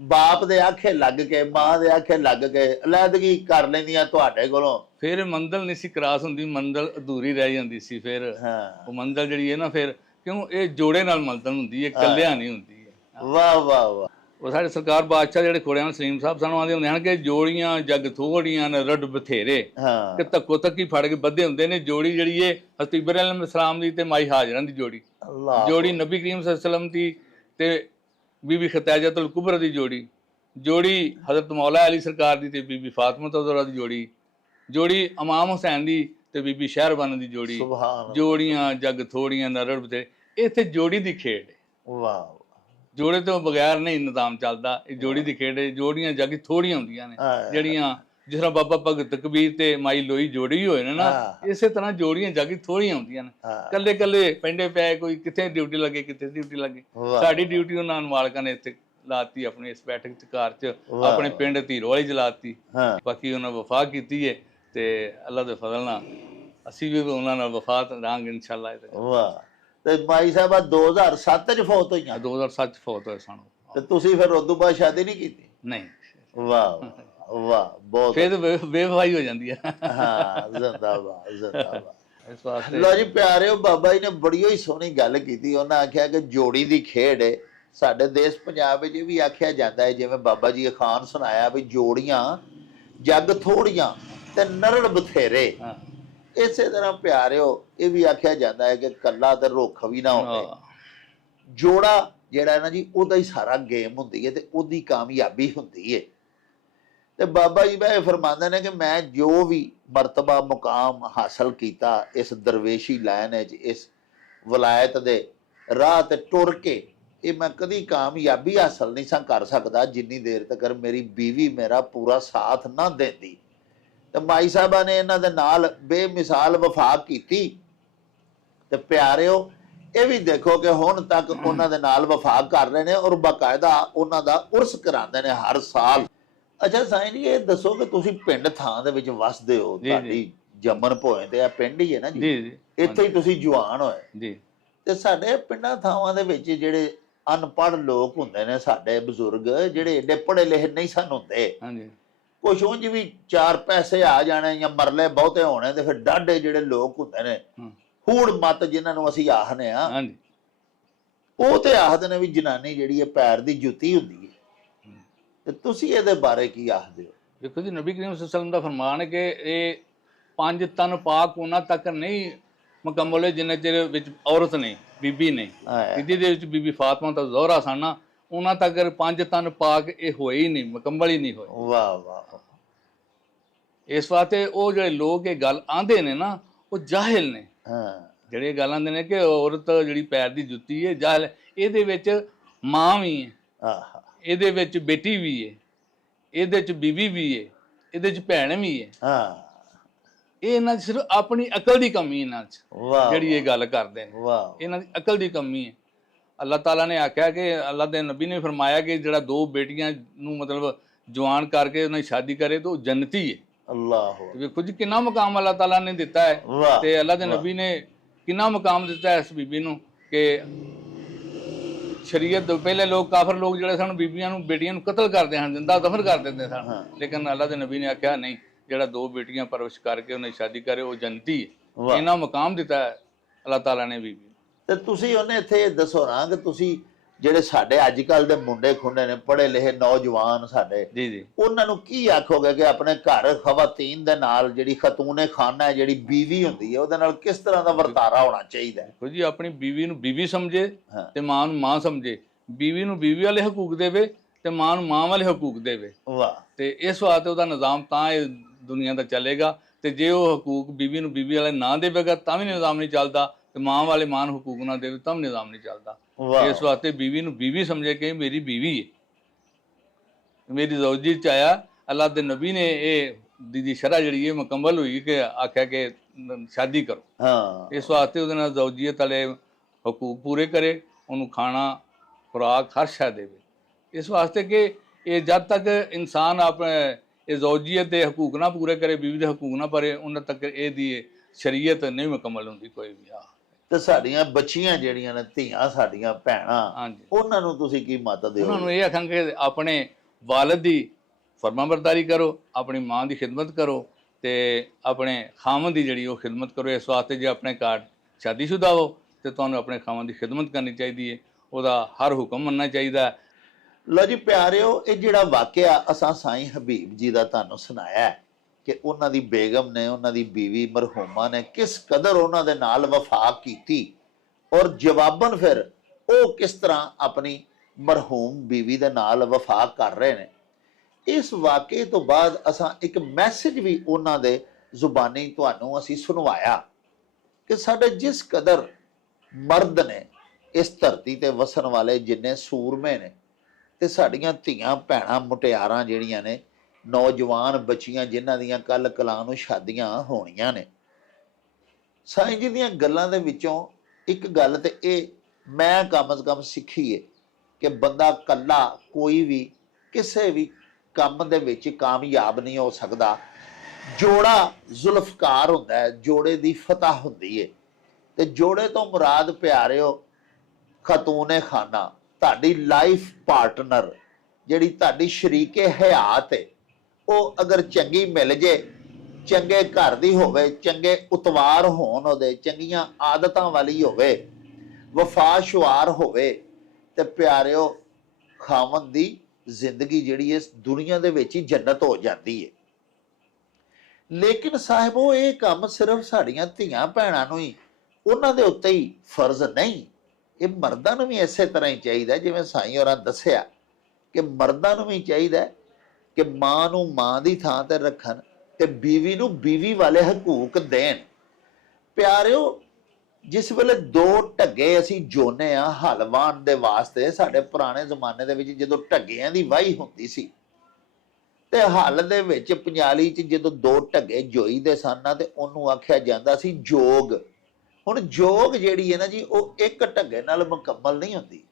ਬਾਪ ਦੇ ਆਖੇ ਲੱਗ ਕੇ ਮਾਂ ਦੇ ਆਖੇ ਲੱਗ ਕੇ ਅਲੱਦਗੀ ਕਰ ਲੈਂਦੀਆਂ ਤੁਹਾਡੇ ਕੋਲੋਂ। ਫਿਰ ਮੰਜ਼ਲ ਨਹੀਂ ਸੀ ਕਰਾਸ ਹੁੰਦੀ ਮੰਜ਼ਲ ਅਧੂਰੀ ਰਹਿ ਜਾਂਦੀ ਸੀ ਫਿਰ। ਹਾਂ। ਉਹ ਮੰਜ਼ਲ ਜਿਹੜੀ ਹੈ ਨਾ ਫਿਰ ਕਿਉਂ ਇਹ ਜੋੜੇ ਨਾਲ ਮੰਜ਼ਲ ਹੁੰਦੀ ਹੈ ਇਕੱਲਿਆਂ ਨਹੀਂ ਹੁੰਦੀ ਵਾਹ ਵਾਹ ਵਾਹ। ਉਹ ਸਾਡੇ ਸਰਕਾਰ ਬਾਦਸ਼ਾਹ ਜਿਹੜੇ ਖੋੜਿਆਂ ਸਲੀਮ ਸਾਹਿਬ ਸਾਨੂੰ ਆਉਂਦੇ ਹੁੰਦੇ ਹਨ ਕਿ ਜੋੜੀਆਂ ਜਗ ਥੋੜੀਆਂ ਨੇ ਰੱਡ ਬਥੇਰੇ। ਹਾਂ। ਕਿ ਤੱਕੋ ਤੱਕੀ ਫੜ ਕੇ ਬੱਧੇ ਹੁੰਦੇ ਨੇ ਜੋੜੀ ਜਿਹੜੀ ਏ ਹਜ਼ਰਤ ਇਬਰਾਹਿਮ ਇਸਲਾਮ ਦੀ ਤੇ ਮਾਈ ਹਾਜਰਾਂ ਦੀ ਜੋੜੀ। ਅੱਲਾਹ। ਜੋੜੀ ਨਬੀ ਕਰੀਮ ਵਸੱਲਮ ਦੀ ਤੇ ਬੀਬੀ ਖਤਾਜਤੁਲ ਕੁਬਰਾ ਦੀ ਜੋੜੀ ਜੋੜੀ ਹਜ਼ਰਤ ਮੌਲਾ ਅਲੀ ਸਰਕਾਰ ਦੀ ਤੇ ਬੀਬੀ ਫਾਤਮਾ ਤਜ਼ਰਾ ਦੀ ਜੋੜੀ ਜੋੜੀ ਇਮਾਮ ਹੁਸੈਨ ਦੀ ਤੇ ਬੀਬੀ ਸ਼ਹਿਰਬਾਨ ਦੀ ਜੋੜੀ ਜੋੜੀਆਂ ਜਗ ਥੋੜੀਆਂ ਨਰੜ ਬਥੇਰੇ ਇੱਥੇ ਜੋੜੀ ਦੀ ਖੇਡ ਹੈ। ਵਾਹ ਜੋੜੇ ਤੋਂ ਬਗੈਰ ਨਹੀਂ ਨਿਜ਼ਾਮ ਚੱਲਦਾ ਇਹ ਜੋੜੀ ਦੀ ਖੇਡ ਹੈ ਜੋੜੀਆਂ ਜਗ ਥੋੜੀਆਂ ਹੁੰਦੀਆਂ ਨੇ। ਜਿਹੜੀਆਂ ਜਿਸ ਤਰ੍ਹਾਂ ਬਾਬਾ ਭਗਤ ਕਬੀਰ ਤੇ ਮਾਈ ਲੋਈ ਜੋੜੀ ਹੋਏ ਨੇ ਨਾ। ਇਸੇ ਤਰ੍ਹਾਂ ਜੋੜੀਆਂ ਜਗ ਥੋੜੀਆਂ ਹੁੰਦੀਆਂ ਨੇ। ਕੱਲੇ ਕੱਲੇ ਪੈਂਡੇ ਪਏ ਕੋਈ ਕਿੱਥੇ ਡਿਊਟੀ ਲੱਗੇ ਕਿੱਥੇ ਡਿਊਟੀ ਲੱਗੇ। ਸਾਡੀ ਡਿਊਟੀ ਉਹਨਾਂ ਮਾਲਕਾਂ ਨੇ ਇੱਥੇ ਲਾਤੀ ਆਪਣੀ ਇਸ ਬੈਠਕ ਚ ਘਰ ਚ। ਆਪਣੇ ਪਿੰਡ ਧੀਰੋ ਵਾਲੀ ਜਲਾਤੀ ਬਾਕੀ ਉਹਨਾਂ ਵਫਾ ਕੀਤੀ ਹੈ ਤੇ ਅੱਲਾ ਦੇ ਫਜ਼ਲ ਨਾਲ ਅਸੀਂ ਵੀ ਉਹਨਾਂ ਨਾਲ ਵਫਾ ਰਾਂਗੇ ਇਨਸ਼ਾਅੱਲਾ ਵਾਹ। ਤੇ ਮਾਈ ਸਾਹਿਬਾ 2007 ਚ ਫੌਤ ਹੋਈਆਂ। 2007 ਚ ਫੌਤ ਹੋਏ ਸਨ। ਤੇ ਤੁਸੀਂ ਫਿਰ ਉਦੋਂ ਬਾਅਦ ਸ਼ਾਦੀ ਨਹੀਂ ਕੀਤੀ? ਨਹੀਂ। ਵਾਹ। ਵਾਹ, ਬਹੁਤ ਫਿਰ ਬੇਵਫਾਈ ਹੋ ਜਾਂਦੀ ਹੈ ਹਾਂ ਜ਼ਿੰਦਾਬਾਦ ਜ਼ਿੰਦਾਬਾਦ। ਲੋ ਜੀ ਪਿਆਰਿਓ ਬਾਬਾ ਜੀ ਨੇ ਬੜੀ ਹੀ ਸੋਹਣੀ ਗੱਲ ਕੀਤੀ। ਉਹਨਾਂ ਆਖਿਆ ਕਿ ਜੋੜੀ ਦੀ ਖੇਡ ਹੈ ਸਾਡੇ ਦੇਸ਼ ਪੰਜਾਬ ਵਿੱਚ ਵੀ ਆਖਿਆ ਜਾਂਦਾ ਹੈ ਜਿਵੇਂ ਬਾਬਾ ਜੀ ਅਖਾਨ ਸੁਣਾਇਆ ਵੀ ਜੋੜੀਆਂ ਜੱਗ ਥੋੜੀਆਂ ਤੇ ਨਰੜ ਬਥੇਰੇ। ਇਸੇ ਤਰ੍ਹਾਂ ਪਿਆਰਿਓ ਇਹ ਵੀ ਆਖਿਆ ਜਾਂਦਾ ਹੈ ਕਿ ਕੱਲਾ ਤੇ ਰੁੱਖ ਵੀ ਨਾ ਹੋਵੇ। ਜੋੜਾ ਜਿਹੜਾ ਹੈ ਨਾ ਜੀ ਉਹਦਾ ਹੀ ਸਾਰਾ ਗੇਮ ਹੁੰਦੀ ਹੈ ਤੇ ਉਹਦੀ ਕਾਮਯਾਬੀ ਹੁੰਦੀ ਹੈ ਤੇ ਬਾਬਾ ਜੀ ਬੈ ਫਰਮਾਉਂਦੇ ਨੇ ਕਿ ਮੈਂ ਜੋ ਵੀ ਮਰਤਬਾ ਮੁਕਾਮ ਹਾਸਲ ਕੀਤਾ, ਇਸ ਦਰਵੇਸ਼ੀ ਲਾਈਨ ਵਿੱਚ, ਇਸ ਵਲਾਇਤ ਦੇ ਰਾਹ ਤੇ ਟੁਰ ਕੇ, ਇਹ ਮੈਂ ਕਦੀ ਕਾਮਯਾਬੀ ਹਾਸਲ ਨਹੀਂ ਸਾਂ ਕਰ ਸਕਦਾ, ਜਿੰਨੀ ਦੇਰ ਤੱਕ ਮੇਰੀ ਬੀਵੀ ਮੇਰਾ ਪੂਰਾ ਸਾਥ ਨਾ ਦਿੰਦੀ। ਤੇ ਮਾਈ ਸਾਹਿਬਾ ਨੇ ਇਹਨਾਂ ਦੇ ਨਾਲ ਬੇਮਿਸਾਲ ਵਫਾ ਕੀਤੀ। ਤੇ ਪਿਆਰਿਓ, ਇਹ ਵੀ ਦੇਖੋ ਕਿ ਹੁਣ ਤੱਕ ਉਹਨਾਂ ਦੇ ਨਾਲ ਵਫਾ ਕਰ ਰਹੇ ਨੇ ਔਰ ਬਕਾਇਦਾ ਉਹਨਾਂ ਦਾ ਉਰਸ ਕਰਾਉਂਦੇ ਨੇ ਹਰ ਸਾਲ। ਅੱਛਾ ਸਾਈਂ ਜੀ ਇਹ ਦੱਸੋ ਕਿ ਤੁਸੀਂ ਪਿੰਡ ਥਾਂ ਦੇ ਵਿੱਚ ਵਸਦੇ ਹੋ ਜੀ, ਜੀ। ਤੁਹਾਡੀ ਜੰਮਨ ਭੋਏ ਤੇ ਆ ਪਿੰਡ ਹੀ ਹੈ ਨਾ ਜੀ? ਜੀ ਜੀ। ਇੱਥੇ ਹੀ ਤੁਸੀਂ ਜਵਾਨ ਹੋਏ। ਜੀ। ਤੇ ਸਾਡੇ ਪਿੰਡਾਂ ਥਾਵਾਂ ਦੇ ਵਿੱਚ ਜਿਹੜੇ ਅਨਪੜ੍ਹ ਲੋਕ ਹੁੰਦੇ ਨੇ ਸਾਡੇ ਬਜ਼ੁਰਗ ਜਿਹੜੇ ਏਡੇ ਪੜ੍ਹੇ ਲਿਖੇ ਨਹੀਂ ਸਨ ਹੁੰਦੇ। ਹਾਂਜੀ। ਕੁਛ ਉਂਝ ਵੀ ਚਾਰ ਪੈਸੇ ਆ ਜਾਣੇ ਜਾਂ ਮਰਲੇ ਬਹੁਤੇ ਹੋਣੇ ਤੇ ਫਿਰ ਡਾਢੇ ਜਿਹੜੇ ਲੋਕ ਹੁੰਦੇ ਨੇ। ਹੂੜ ਮਤ ਜਿਨ੍ਹਾਂ ਨੂੰ ਅਸੀਂ ਆਖਨੇ ਆ ਹਾਂਜੀ। ਉਹ ਤੇ ਆਖਦੇ ਨੇ ਵੀ ਜਨਾਨੀ ਜਿਹੜੀ ਹੈ ਪੈਰ ਦੀ ਜੁੱਤੀ ਹੁੰਦੀ ਹੈ। ਤੇ ਤੁਸੀਂ ਇਹਦੇ ਬਾਰੇ ਕੀ ਆਖਦੇ ਹੋ? ਦੇਖੋ ਜੀ ਨਬੀ ਕਰੀਮ ਵਸੱਲਮ ਦਾ ਫਰਮਾਨ ਹੈ ਕਿ ਇਹ ਪੰਜ ਤਨ ਪਾਕ ਉਹਨਾਂ ਤੱਕ ਨਹੀਂ ਮੁਕੰਮਲ ਹੋਏ ਜਿੰਨੇ ਚਿਰ ਵਿੱਚ ਔਰਤ ਨਹੀਂ ਬੀਬੀ ਨਹੀਂ ਹਾਂ, ਜਿਹਦੇ ਦੇ ਵਿੱਚ ਬੀਬੀ ਫਾਤਮਾ ਤਾਂ ਜ਼ੋਹਰਾ ਸਾਨਾ ਉਹਨਾਂ ਤੱਕ ਪੰਜ ਤਨ ਪਾਕ ਇਹ ਹੋਏ ਹੀ ਨਹੀਂ ਮੁਕੰਮਲ ਹੀ ਨਹੀਂ ਹੋਏ। ਵਾਹ ਵਾਹ ਇਸ ਵਾਸਤੇ ਉਹ ਜਿਹੜੇ ਲੋਕ ਇਹ ਗੱਲ ਆਂਦੇ ਨੇ ਨਾ ਉਹ ਜਾਹਿਲ ਨੇ। ਹਾਂ। ਜਿਹੜੇ ਗੱਲ ਆਂਦੇ ਨੇ ਕਿ ਔਰਤ ਜਿਹੜੀ ਪੈਰ ਦੀ ਜੁੱਤੀ ਹੈ ਜਾਹਿਲ। ਇਹਦੇ ਵਿੱਚ ਮਾਂ ਵੀ ਹੈ। ਆਹਾ। ਇਹਦੇ ਵਿੱਚ ਬੇਟੀ ਵੀ ਹੈ ਇਹਦੇ ਚ ਬੀਵੀ ਵੀ ਹੈ ਇਹਦੇ ਚ ਭੈਣ ਵੀ ਹਾਂ। ਇਹ ਇਹਨਾਂ 'ਚ ਸਿਰਫ ਆਪਣੀ ਅਕਲ ਦੀ ਕਮੀ ਇਹਨਾਂ 'ਚ ਵਾਹ। ਜਿਹੜੀ ਇਹ ਗੱਲ ਕਰਦੇ ਨੇ। ਵਾਹ। ਇਹਨਾਂ ਦੀ ਅਕਲ ਦੀ ਕਮੀ ਹੈ ਅੱਲਾਹ ਤਾਲਾ ਨੇ ਆਖਿਆ ਕਿ ਅੱਲਾਹ ਦੇ ਨਬੀ ਨੇ ਫਰਮਾਇਆ ਕਿ ਜਿਹੜਾ ਦੋ ਬੇਟੀਆਂ ਨੂੰ ਮਤਲਬ ਜਵਾਨ ਕਰਕੇ ਉਹਨਾਂ ਦੀ ਸ਼ਾਦੀ ਕਰੇ ਤਾਂ ਉਹ ਜੰਨਤੀ ਹੈ ਅੱਲਾਹੁ ਤੇ ਵੇਖੋ ਜੀ ਕਿੰਨਾ ਮਕਾਮ ਅੱਲਾਹ ਤਾਲਾ ਨੇ ਦਿੱਤਾ ਹੈ ਵਾਹ ਤੇ ਅੱਲਾਹ ਦੇ ਨਬੀ ਨੇ ਕਿੰਨਾ ਮਕਾਮ ਦਿੱਤਾ ਹੈ ਇਸ ਬੀਬੀ ਨੂੰ ਕਿ ਸ਼ਰੀਅਤ ਤੋਂ ਪਹਿਲੇ ਲੋਕ ਕਾਫਰ ਲੋਕ ਜਿਹੜੇ ਸਨ ਬੀਬੀਆਂ ਨੂੰ ਬੇਟੀਆਂ ਨੂੰ ਕਤਲ ਕਰਦੇ ਹਨ ਜਿੰਦਾ ਦਫਨ ਕਰ ਦਿੰਦੇ ਸਨ। ਲੇਕਿਨ ਅੱਲਾਹ ਦੇ ਨਬੀ ਨੇ ਆਖਿਆ ਨਹੀਂ ਜਿਹੜਾ ਦੋ ਬੇਟੀਆਂ ਪਰਵਰਿਸ਼ ਕਰਕੇ ਉਹਨਾਂ ਦੀ ਸ਼ਾਦੀ ਕਰੇ ਉਹ ਹੈ ਵਾਹ। ਇਹਨਾਂ ਮਕਾਮ ਦਿੱਤਾ ਹੈ ਅੱਲਾਹ ਤਾਲਾ ਨੇ ਬੀਬੀ ਤੇ ਤੁਸੀਂ ਉਹਨੇ ਇੱਥੇ ਦੱਸੋ ਨਾ ਕਿ ਤੁਸੀਂ ਜਿਹੜੇ ਸਾਡੇ ਅੱਜ ਕੱਲ ਦੇ ਮੁੰਡੇ ਖੁੰਡੇ ਨੇ ਪੜ੍ਹੇ ਲਿਖੇ ਨੌਜਵਾਨ ਸਾਡੇ ਜੀ ਜੀ। ਉਹਨਾਂ ਨੂੰ ਕੀ ਆਖੋਗੇ ਕਿ ਆਪਣੇ ਘਰ ਖਵਾਤੀਨ ਦੇ ਨਾਲ ਜਿਹੜੀ ਖਤੂਨੇ ਖਾਨਾ ਹੈ ਜਿਹੜੀ ਬੀਵੀ ਹੁੰਦੀ ਹੈ ਉਹਦੇ ਨਾਲ ਕਿਸ ਤਰ੍ਹਾਂ ਦਾ ਵਰਤਾਰਾ ਹੋਣਾ ਚਾਹੀਦਾ ਹੈ ਦੇਖੋ ਜੀ ਆਪਣੀ ਬੀਵੀ ਨੂੰ ਬੀਵੀ ਸਮਝੇ। ਤੇ ਮਾਂ ਨੂੰ ਮਾਂ ਸਮਝੇ। ਬੀਵੀ ਨੂੰ ਬੀਵੀ ਵਾਲੇ ਹਕੂਕ ਦੇਵੇ ਤੇ ਮਾਂ ਨੂੰ ਮਾਂ ਵਾਲੇ ਹਕੂਕ ਦੇਵੇ। ਵਾਹ। ਤੇ ਇਸ ਵਾਸਤੇ ਉਹਦਾ ਨਿਜ਼ਾਮ ਤਾਂ ਇਹ ਦੁਨੀਆ ਦਾ ਚੱਲੇਗਾ ਤੇ ਜੇ ਉਹ ਹਕੂਕ ਬੀਵੀ ਨੂੰ ਬੀਵੀ ਵਾਲੇ ਨਾ ਦੇਵੇਗਾ ਤਾਂ ਵੀ ਨਿਜ਼ਾਮ ਨਹੀਂ ਚੱਲਦਾ ਤੇ ਮਾਂ ਵਾਲੇ ਮਾਂ ਨੂੰ ਹਕੂਕ ਨਾ ਦੇਵੇ ਤਾਂ ਵੀ ਨਿਜ਼ਾਮ ਨਹੀਂ ਚੱਲਦਾ। ਇਸ ਵਾਸਤੇ ਬੀਵੀ ਨੂੰ ਬੀਵੀ ਸਮਝੇ ਕਿ ਇਹ ਮੇਰੀ ਬੀਵੀ ਹੈ ਮੇਰੀ ਜ਼ੌਜੀ ਚ ਆਇਆ ਅੱਲਾਹ ਦੇ ਨਬੀ ਨੇ ਇਹ ਦੀ ਦੀ ਸ਼ਰ੍ਹਾ ਜਿਹੜੀ ਇਹ ਮੁਕੰਮਲ ਹੋਈ ਕਿ ਆਖਿਆ ਕਿ ਸ਼ਾਦੀ ਕਰੋ। ਹਾਂ। ਇਸ ਵਾਸਤੇ ਉਹਦੇ ਨਾਲ ਜ਼ੌਜੀਅਤ ਵਾਲੇ ਹਕੂਕ ਪੂਰੇ ਕਰੇ ਉਹਨੂੰ ਖਾਣਾ ਖੁਰਾਕ ਹਰ ਸ਼ੈ ਦੇਵੇ। ਇਸ ਵਾਸਤੇ ਕਿ ਇਹ ਜਦ ਤੱਕ ਇਨਸਾਨ ਆਪਣੇ ਇਹ ਜ਼ੌਜੀਅਤ ਦੇ ਹਕੂਕ ਨਾ ਪੂਰੇ ਕਰੇ ਬੀਵੀ ਦੇ ਹਕੂਕ ਨਾ ਪਰੇ ਉਹਨਾਂ ਤੱਕ ਇਹਦੀ ਸ਼ਰੀਅਤ ਨਹੀਂ ਮੁਕੰਮਲ ਹੁੰਦੀ ਕੋਈ ਵੀ। ਆ ਤੇ ਸਾਡੀਆਂ ਬੱਚੀਆਂ ਜਿਹੜੀਆਂ ਨੇ ਧੀਆਂ ਸਾਡੀਆਂ ਭੈਣਾਂ ਹਾਂਜੀ। ਉਹਨਾਂ ਨੂੰ ਤੁਸੀਂ ਕੀ ਮਤ ਉਹਨਾਂ ਦਿਓ ਨੂੰ ਇਹ ਆਖਾਂਗੇ ਆਪਣੇ ਵਾਲਦ ਦੀ ਫਰਮਾਬਰਦਾਰੀ ਕਰੋ ਆਪਣੀ ਮਾਂ ਦੀ ਖਿਦਮਤ ਕਰੋ ਤੇ ਆਪਣੇ ਖਾਵਨ ਦੀ ਜਿਹੜੀ ਉਹ ਖਿਦਮਤ ਕਰੋ। ਇਸ ਵਾਸਤੇ ਜੇ ਆਪਣੇ ਘਰ ਸ਼ਾਦੀशुदा ਹੋ ਤੇ ਤੁਹਾਨੂੰ ਆਪਣੇ ਖਾਵਨ ਦੀ ਖਿਦਮਤ ਕਰਨੀ ਚਾਹੀਦੀ ਹੈ ਉਹਦਾ ਹਰ ਹੁਕਮ ਮੰਨਣਾ ਚਾਹੀਦਾ ਹੈ। ਲੋ ਜੀ ਪਿਆਰਿਓ ਇਹ ਜਿਹੜਾ ਵਾਕਿਆ ਅਸਾਂ ਸਾਈਂ ਹਬੀਬ ਜੀ ਦਾ ਤੁਹਾਨੂੰ ਸੁਣਾਇਆ ਹੈ। ਕਿ ਉਹਨਾਂ ਦੀ ਬੇਗਮ ਨੇ, ਉਹਨਾਂ ਦੀ ਬੀਵੀ ਮਰਹੂਮਾ ਨੇ ਕਿਸ ਕਦਰ ਉਹਨਾਂ ਦੇ ਨਾਲ ਵਫਾ ਕੀਤੀ? ਔਰ ਜਵਾਬਨ ਫਿਰ ਉਹ ਕਿਸ ਤਰ੍ਹਾਂ ਆਪਣੀ ਮਰਹੂਮ ਬੀਵੀ ਦੇ ਨਾਲ ਵਫਾ ਕਰ ਰਹੇ ਨੇ? ਇਸ ਵਾਕਿਏ ਤੋਂ ਬਾਅਦ ਅਸਾਂ ਇੱਕ ਮੈਸੇਜ ਵੀ ਉਹਨਾਂ ਦੇ ਜ਼ੁਬਾਨੀ ਤੁਹਾਨੂੰ ਅਸੀਂ ਸੁਣਵਾਇਆ ਕਿ ਸਾਡੇ ਜਿਸ ਕਦਰ ਮਰਦ ਨੇ ਇਸ ਧਰਤੀ ਤੇ ਵਸਣ ਵਾਲੇ ਜਿੰਨੇ ਸੂਰਮੇ ਨੇ ਤੇ ਸਾਡੀਆਂ ਧੀਆਂ, ਭੈਣਾਂ, ਮੁਟਿਆਰਾਂ ਜਿਹੜੀਆਂ ਨੇ ਨੌਜਵਾਨ ਬੱਚੀਆਂ ਜਿਨ੍ਹਾਂ ਦੀਆਂ ਕੱਲ ਕਲਾਂ ਨੂੰ ਸ਼ਾਦੀਆਂ ਹੋਣੀਆਂ ਨੇ। ਸਾਈਂ ਜੀ ਦੀਆਂ ਗੱਲਾਂ ਦੇ ਵਿੱਚੋਂ ਇੱਕ ਗੱਲ ਤੇ ਇਹ ਮੈਂ ਕਮ ਸ ਕਮ ਸਿੱਖੀ ਏ ਕਿ ਬੰਦਾ ਕੱਲਾ ਕੋਈ ਵੀ, ਕਿਸੇ ਵੀ ਕੰਮ ਦੇ ਵਿੱਚ ਕਾਮਯਾਬ ਨਹੀਂ ਹੋ ਸਕਦਾ। ਜੋੜਾ ਜ਼ੁਲਫਕਾਰ ਹੁੰਦਾ ਹੈ, ਜੋੜੇ ਦੀ ਫਤਹ ਹੁੰਦੀ ਏ। ਤੇ ਜੋੜੇ ਤੋਂ ਮੁਰਾਦ ਪਿਆਰਿਓ, ਖਤੂਨੇ ਖਾਨਾ, ਤੁਹਾਡੀ ਲਾਈਫ ਪਾਰਟਨਰ ਜਿਹੜੀ ਤੁਹਾਡੀ ਸ਼ਰੀਕੇ ਹਯਾਤ ਹੈ ਉਹ ਅਗਰ ਚੰਗੀ ਮਿਲ ਜੇ, ਚੰਗੇ ਘਰ ਦੀ ਹੋਵੇ, ਚੰਗੇ ਉਤਵਾਰ ਹੋਣ ਉਹਦੇ, ਚੰਗੀਆਂ ਆਦਤਾਂ ਵਾਲੀ ਹੋਵੇ ਵਫਾਸ਼ੁਆਰ ਹੋਵੇ, ਤੇ ਪਿਆਰਿਓ ਖਾਵਨ ਦੀ ਜ਼ਿੰਦਗੀ ਜਿਹੜੀ ਇਸ ਦੁਨੀਆ ਦੇ ਵਿੱਚ ਹੀ ਜੰਨਤ ਹੋ ਜਾਂਦੀ ਹੈ ਲੇਕਿਨ ਸਾਹਿਬੋ, ਇਹ ਕੰਮ ਸਿਰਫ ਸਾਡੀਆਂ ਧੀਆਂ ਭੈਣਾਂ ਨੂੰ ਹੀ, ਉਹਨਾਂ ਦੇ ਉੱਤੇ ਹੀ ਫਰਜ਼ ਨਹੀਂ। ਇਹ ਮਰਦਾਂ ਨੂੰ ਵੀ ਇਸੇ ਤਰ੍ਹਾਂ ਹੀ ਚਾਹੀਦਾ, ਜਿਵੇਂ ਸਾਈਂ ਹੋਰਾਂ ਦੱਸਿਆ, ਕਿ ਮਰਦਾਂ ਨੂੰ ਵੀ ਚਾਹੀਦਾ ਕਿ ਮਾਂ ਨੂੰ ਮਾਂ ਦੀ ਥਾਂ ਤੇ ਰੱਖਣ ਤੇ ਬੀਵੀ ਨੂੰ ਬੀਵੀ ਵਾਲੇ ਹਕੂਕ ਦੇਣ। ਪਿਆਰਿਓ, ਜਿਸ ਵੇਲੇ ਦੋ ਢੱਗੇ ਅਸੀਂ ਜੋਨੇ ਆ, ਹਲਵਾਨ ਦੇ ਵਾਸਤੇ ਸਾਡੇ ਪੁਰਾਣੇ ਜ਼ਮਾਨੇ ਦੇ ਵਿੱਚ ਜਦੋਂ ਢੱਗਿਆਂ ਦੀ ਵਾਹੀ ਹੁੰਦੀ ਸੀ, ਤੇ ਹਲ ਦੇ ਵਿੱਚ ਪੰਜਾਲੀ ਚ ਜਦੋਂ ਦੋ ਢੱਗੇ ਜੋਈਦੇ ਸਨ ਨਾ, ਤੇ ਉਹਨੂੰ ਆਖਿਆ ਜਾਂਦਾ ਸੀ ਜੋਗ। ਹੁਣ ਜੋਗ ਜਿਹੜੀ ਹੈ ਨਾ ਜੀ, ਉਹ ਇੱਕ ਢੱਗੇ ਨਾਲ ਮੁਕੰਮਲ ਨਹੀਂ ਹੁੰਦੀ।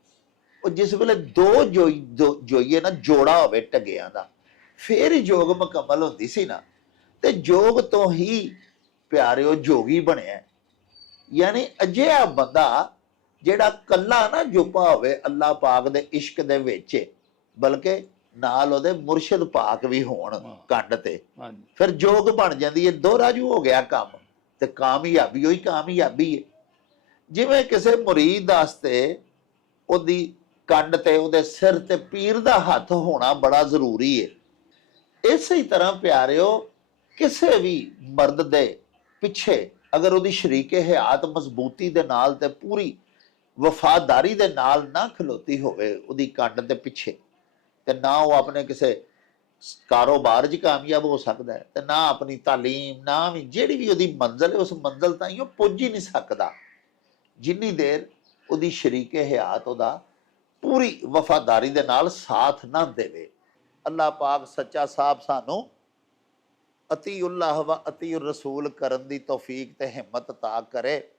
ਉਹ ਜਿਸ ਵੇਲੇ ਦੋ ਜੋਈ, ਦੋ- ਜੋਈਏ ਨਾ, ਜੋੜਾ ਹੋਵੇ ਢੱਗਿਆਂ ਦਾ। ਫੇਰ ਹੀ ਜੋਗ ਮੁਕੰਮਲ ਹੁੰਦੀ ਸੀ ਨਾ। ਤੇ ਜੋਗ ਤੋਂ ਹੀ ਪਿਆਰਿਓ ਜੋਗੀ ਬਣਿਆ। ਯਾਨੀ ਅਜਿਹਾ ਬੰਦਾ ਜਿਹੜਾ ਕੱਲਾ ਨਾ ਜੁਪਾ ਹੋਵੇ ਅੱਲਾ ਪਾਕ ਦੇ ਇਸ਼ਕ ਦੇ ਵਿੱਚ ਬਲਕਿ ਨਾਲ ਉਹਦੇ ਮੁਰਸ਼ਿਦ ਪਾਕ ਵੀ ਹੋਣ। ਕੰਡ ਤੇ। ਫਿਰ ਜੋਗ ਬਣ ਜਾਂਦੀ ਹੈ ਦੋਰਾਜੂ ਹੋ ਗਿਆ ਕੰਮ। ਤੇ ਕਾਮਯਾਬੀ ਹੋਈ ਕਾਮਯਾਬੀ ਹੈ ਜਿਵੇਂ ਕਿਸੇ ਮੁਰੀਦ ਵਾਸਤੇ ਉਹਦੀ ਕੰਡ ਤੇ ਉਹਦੇ ਸਿਰ ਤੇ ਪੀਰ ਦਾ ਹੱਥ ਹੋਣਾ ਬੜਾ ਜ਼ਰੂਰੀ ਹੈ ਇਸੇ ਹੀ ਤਰ੍ਹਾਂ ਪਿਆਰਿਓ ਕਿਸੇ ਵੀ ਮਰਦ ਦੇ ਪਿੱਛੇ ਅਗਰ ਉਹਦੀ ਸ਼ਰੀਕੇ ਹਯਾਤ ਮਜ਼ਬੂਤੀ ਦੇ ਨਾਲ ਤੇ ਪੂਰੀ ਵਫਾਦਾਰੀ ਦੇ ਨਾਲ ਨਾ ਖਲੋਤੀ ਹੋਵੇ ਉਹਦੀ ਕੰਡ ਦੇ ਪਿੱਛੇ ਤੇ ਨਾ ਉਹ ਆਪਣੇ ਕਿਸੇ ਕਾਰੋਬਾਰ 'ਚ ਕਾਮਯਾਬ ਹੋ ਸਕਦਾ ਹੈ ਤੇ ਨਾ ਆਪਣੀ تعلیم ਨਾ ਵੀ ਜਿਹੜੀ ਵੀ ਉਹਦੀ ਮੰਜ਼ਲ ਹੈ ਉਸ ਮੰਜ਼ਲ ਤਾਈਂ ਉਹ ਪੁੱਜ ਹੀ ਨਹੀਂ ਸਕਦਾ ਜਿੰਨੀ ਦੇਰ ਉਹਦੀ ਸ਼ਰੀਕੇ ਹਯਾਤ ਉਹਦਾ ਪੂਰੀ ਵਫਾਦਾਰੀ ਦੇ ਨਾਲ ਸਾਥ ਨਾ ਦੇਵੇ ਅੱਲਾਹ ਪਾਕ ਸੱਚਾ ਸਾਹਿਬ ਸਾਨੂੰ ਅਤੀਉল্লাਹ ਵ ਅਤੀਉਰ ਰਸੂਲ ਕਰਨ ਦੀ ਤੌਫੀਕ ਤੇ ਹਿੰਮਤ ਤਾ ਕਰੇ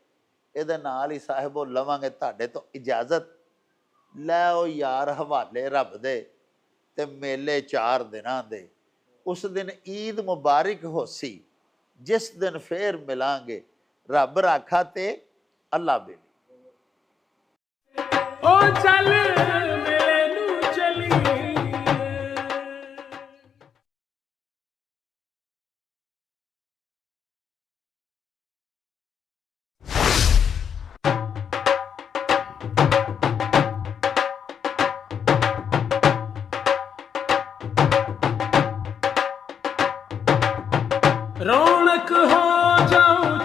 ਇਹਦੇ ਨਾਲ ਹੀ ਸਾਹਿਬੋ ਲਵਾਂਗੇ ਤੁਹਾਡੇ ਤੋਂ ਇਜਾਜ਼ਤ ਲੈ ਉਹ ਯਾਰ ਹਵਾਲੇ ਰੱਬ ਦੇ ਤੇ ਮੇਲੇ ਚਾਰ ਦਿਨਾਂ ਦੇ ਉਸ ਦਿਨ ਈਦ ਮੁਬਾਰਕ ਹੋਸੀ ਜਿਸ ਦਿਨ ਫੇਰ ਮਿਲਾਂਗੇ ਰੱਬ ਰਾਖਾ ਤੇ ਅੱਲਾ ਬੇਲੀ ਓ ਚੱਲ ਰੌਣਕ ਹੋ ਜਾਉ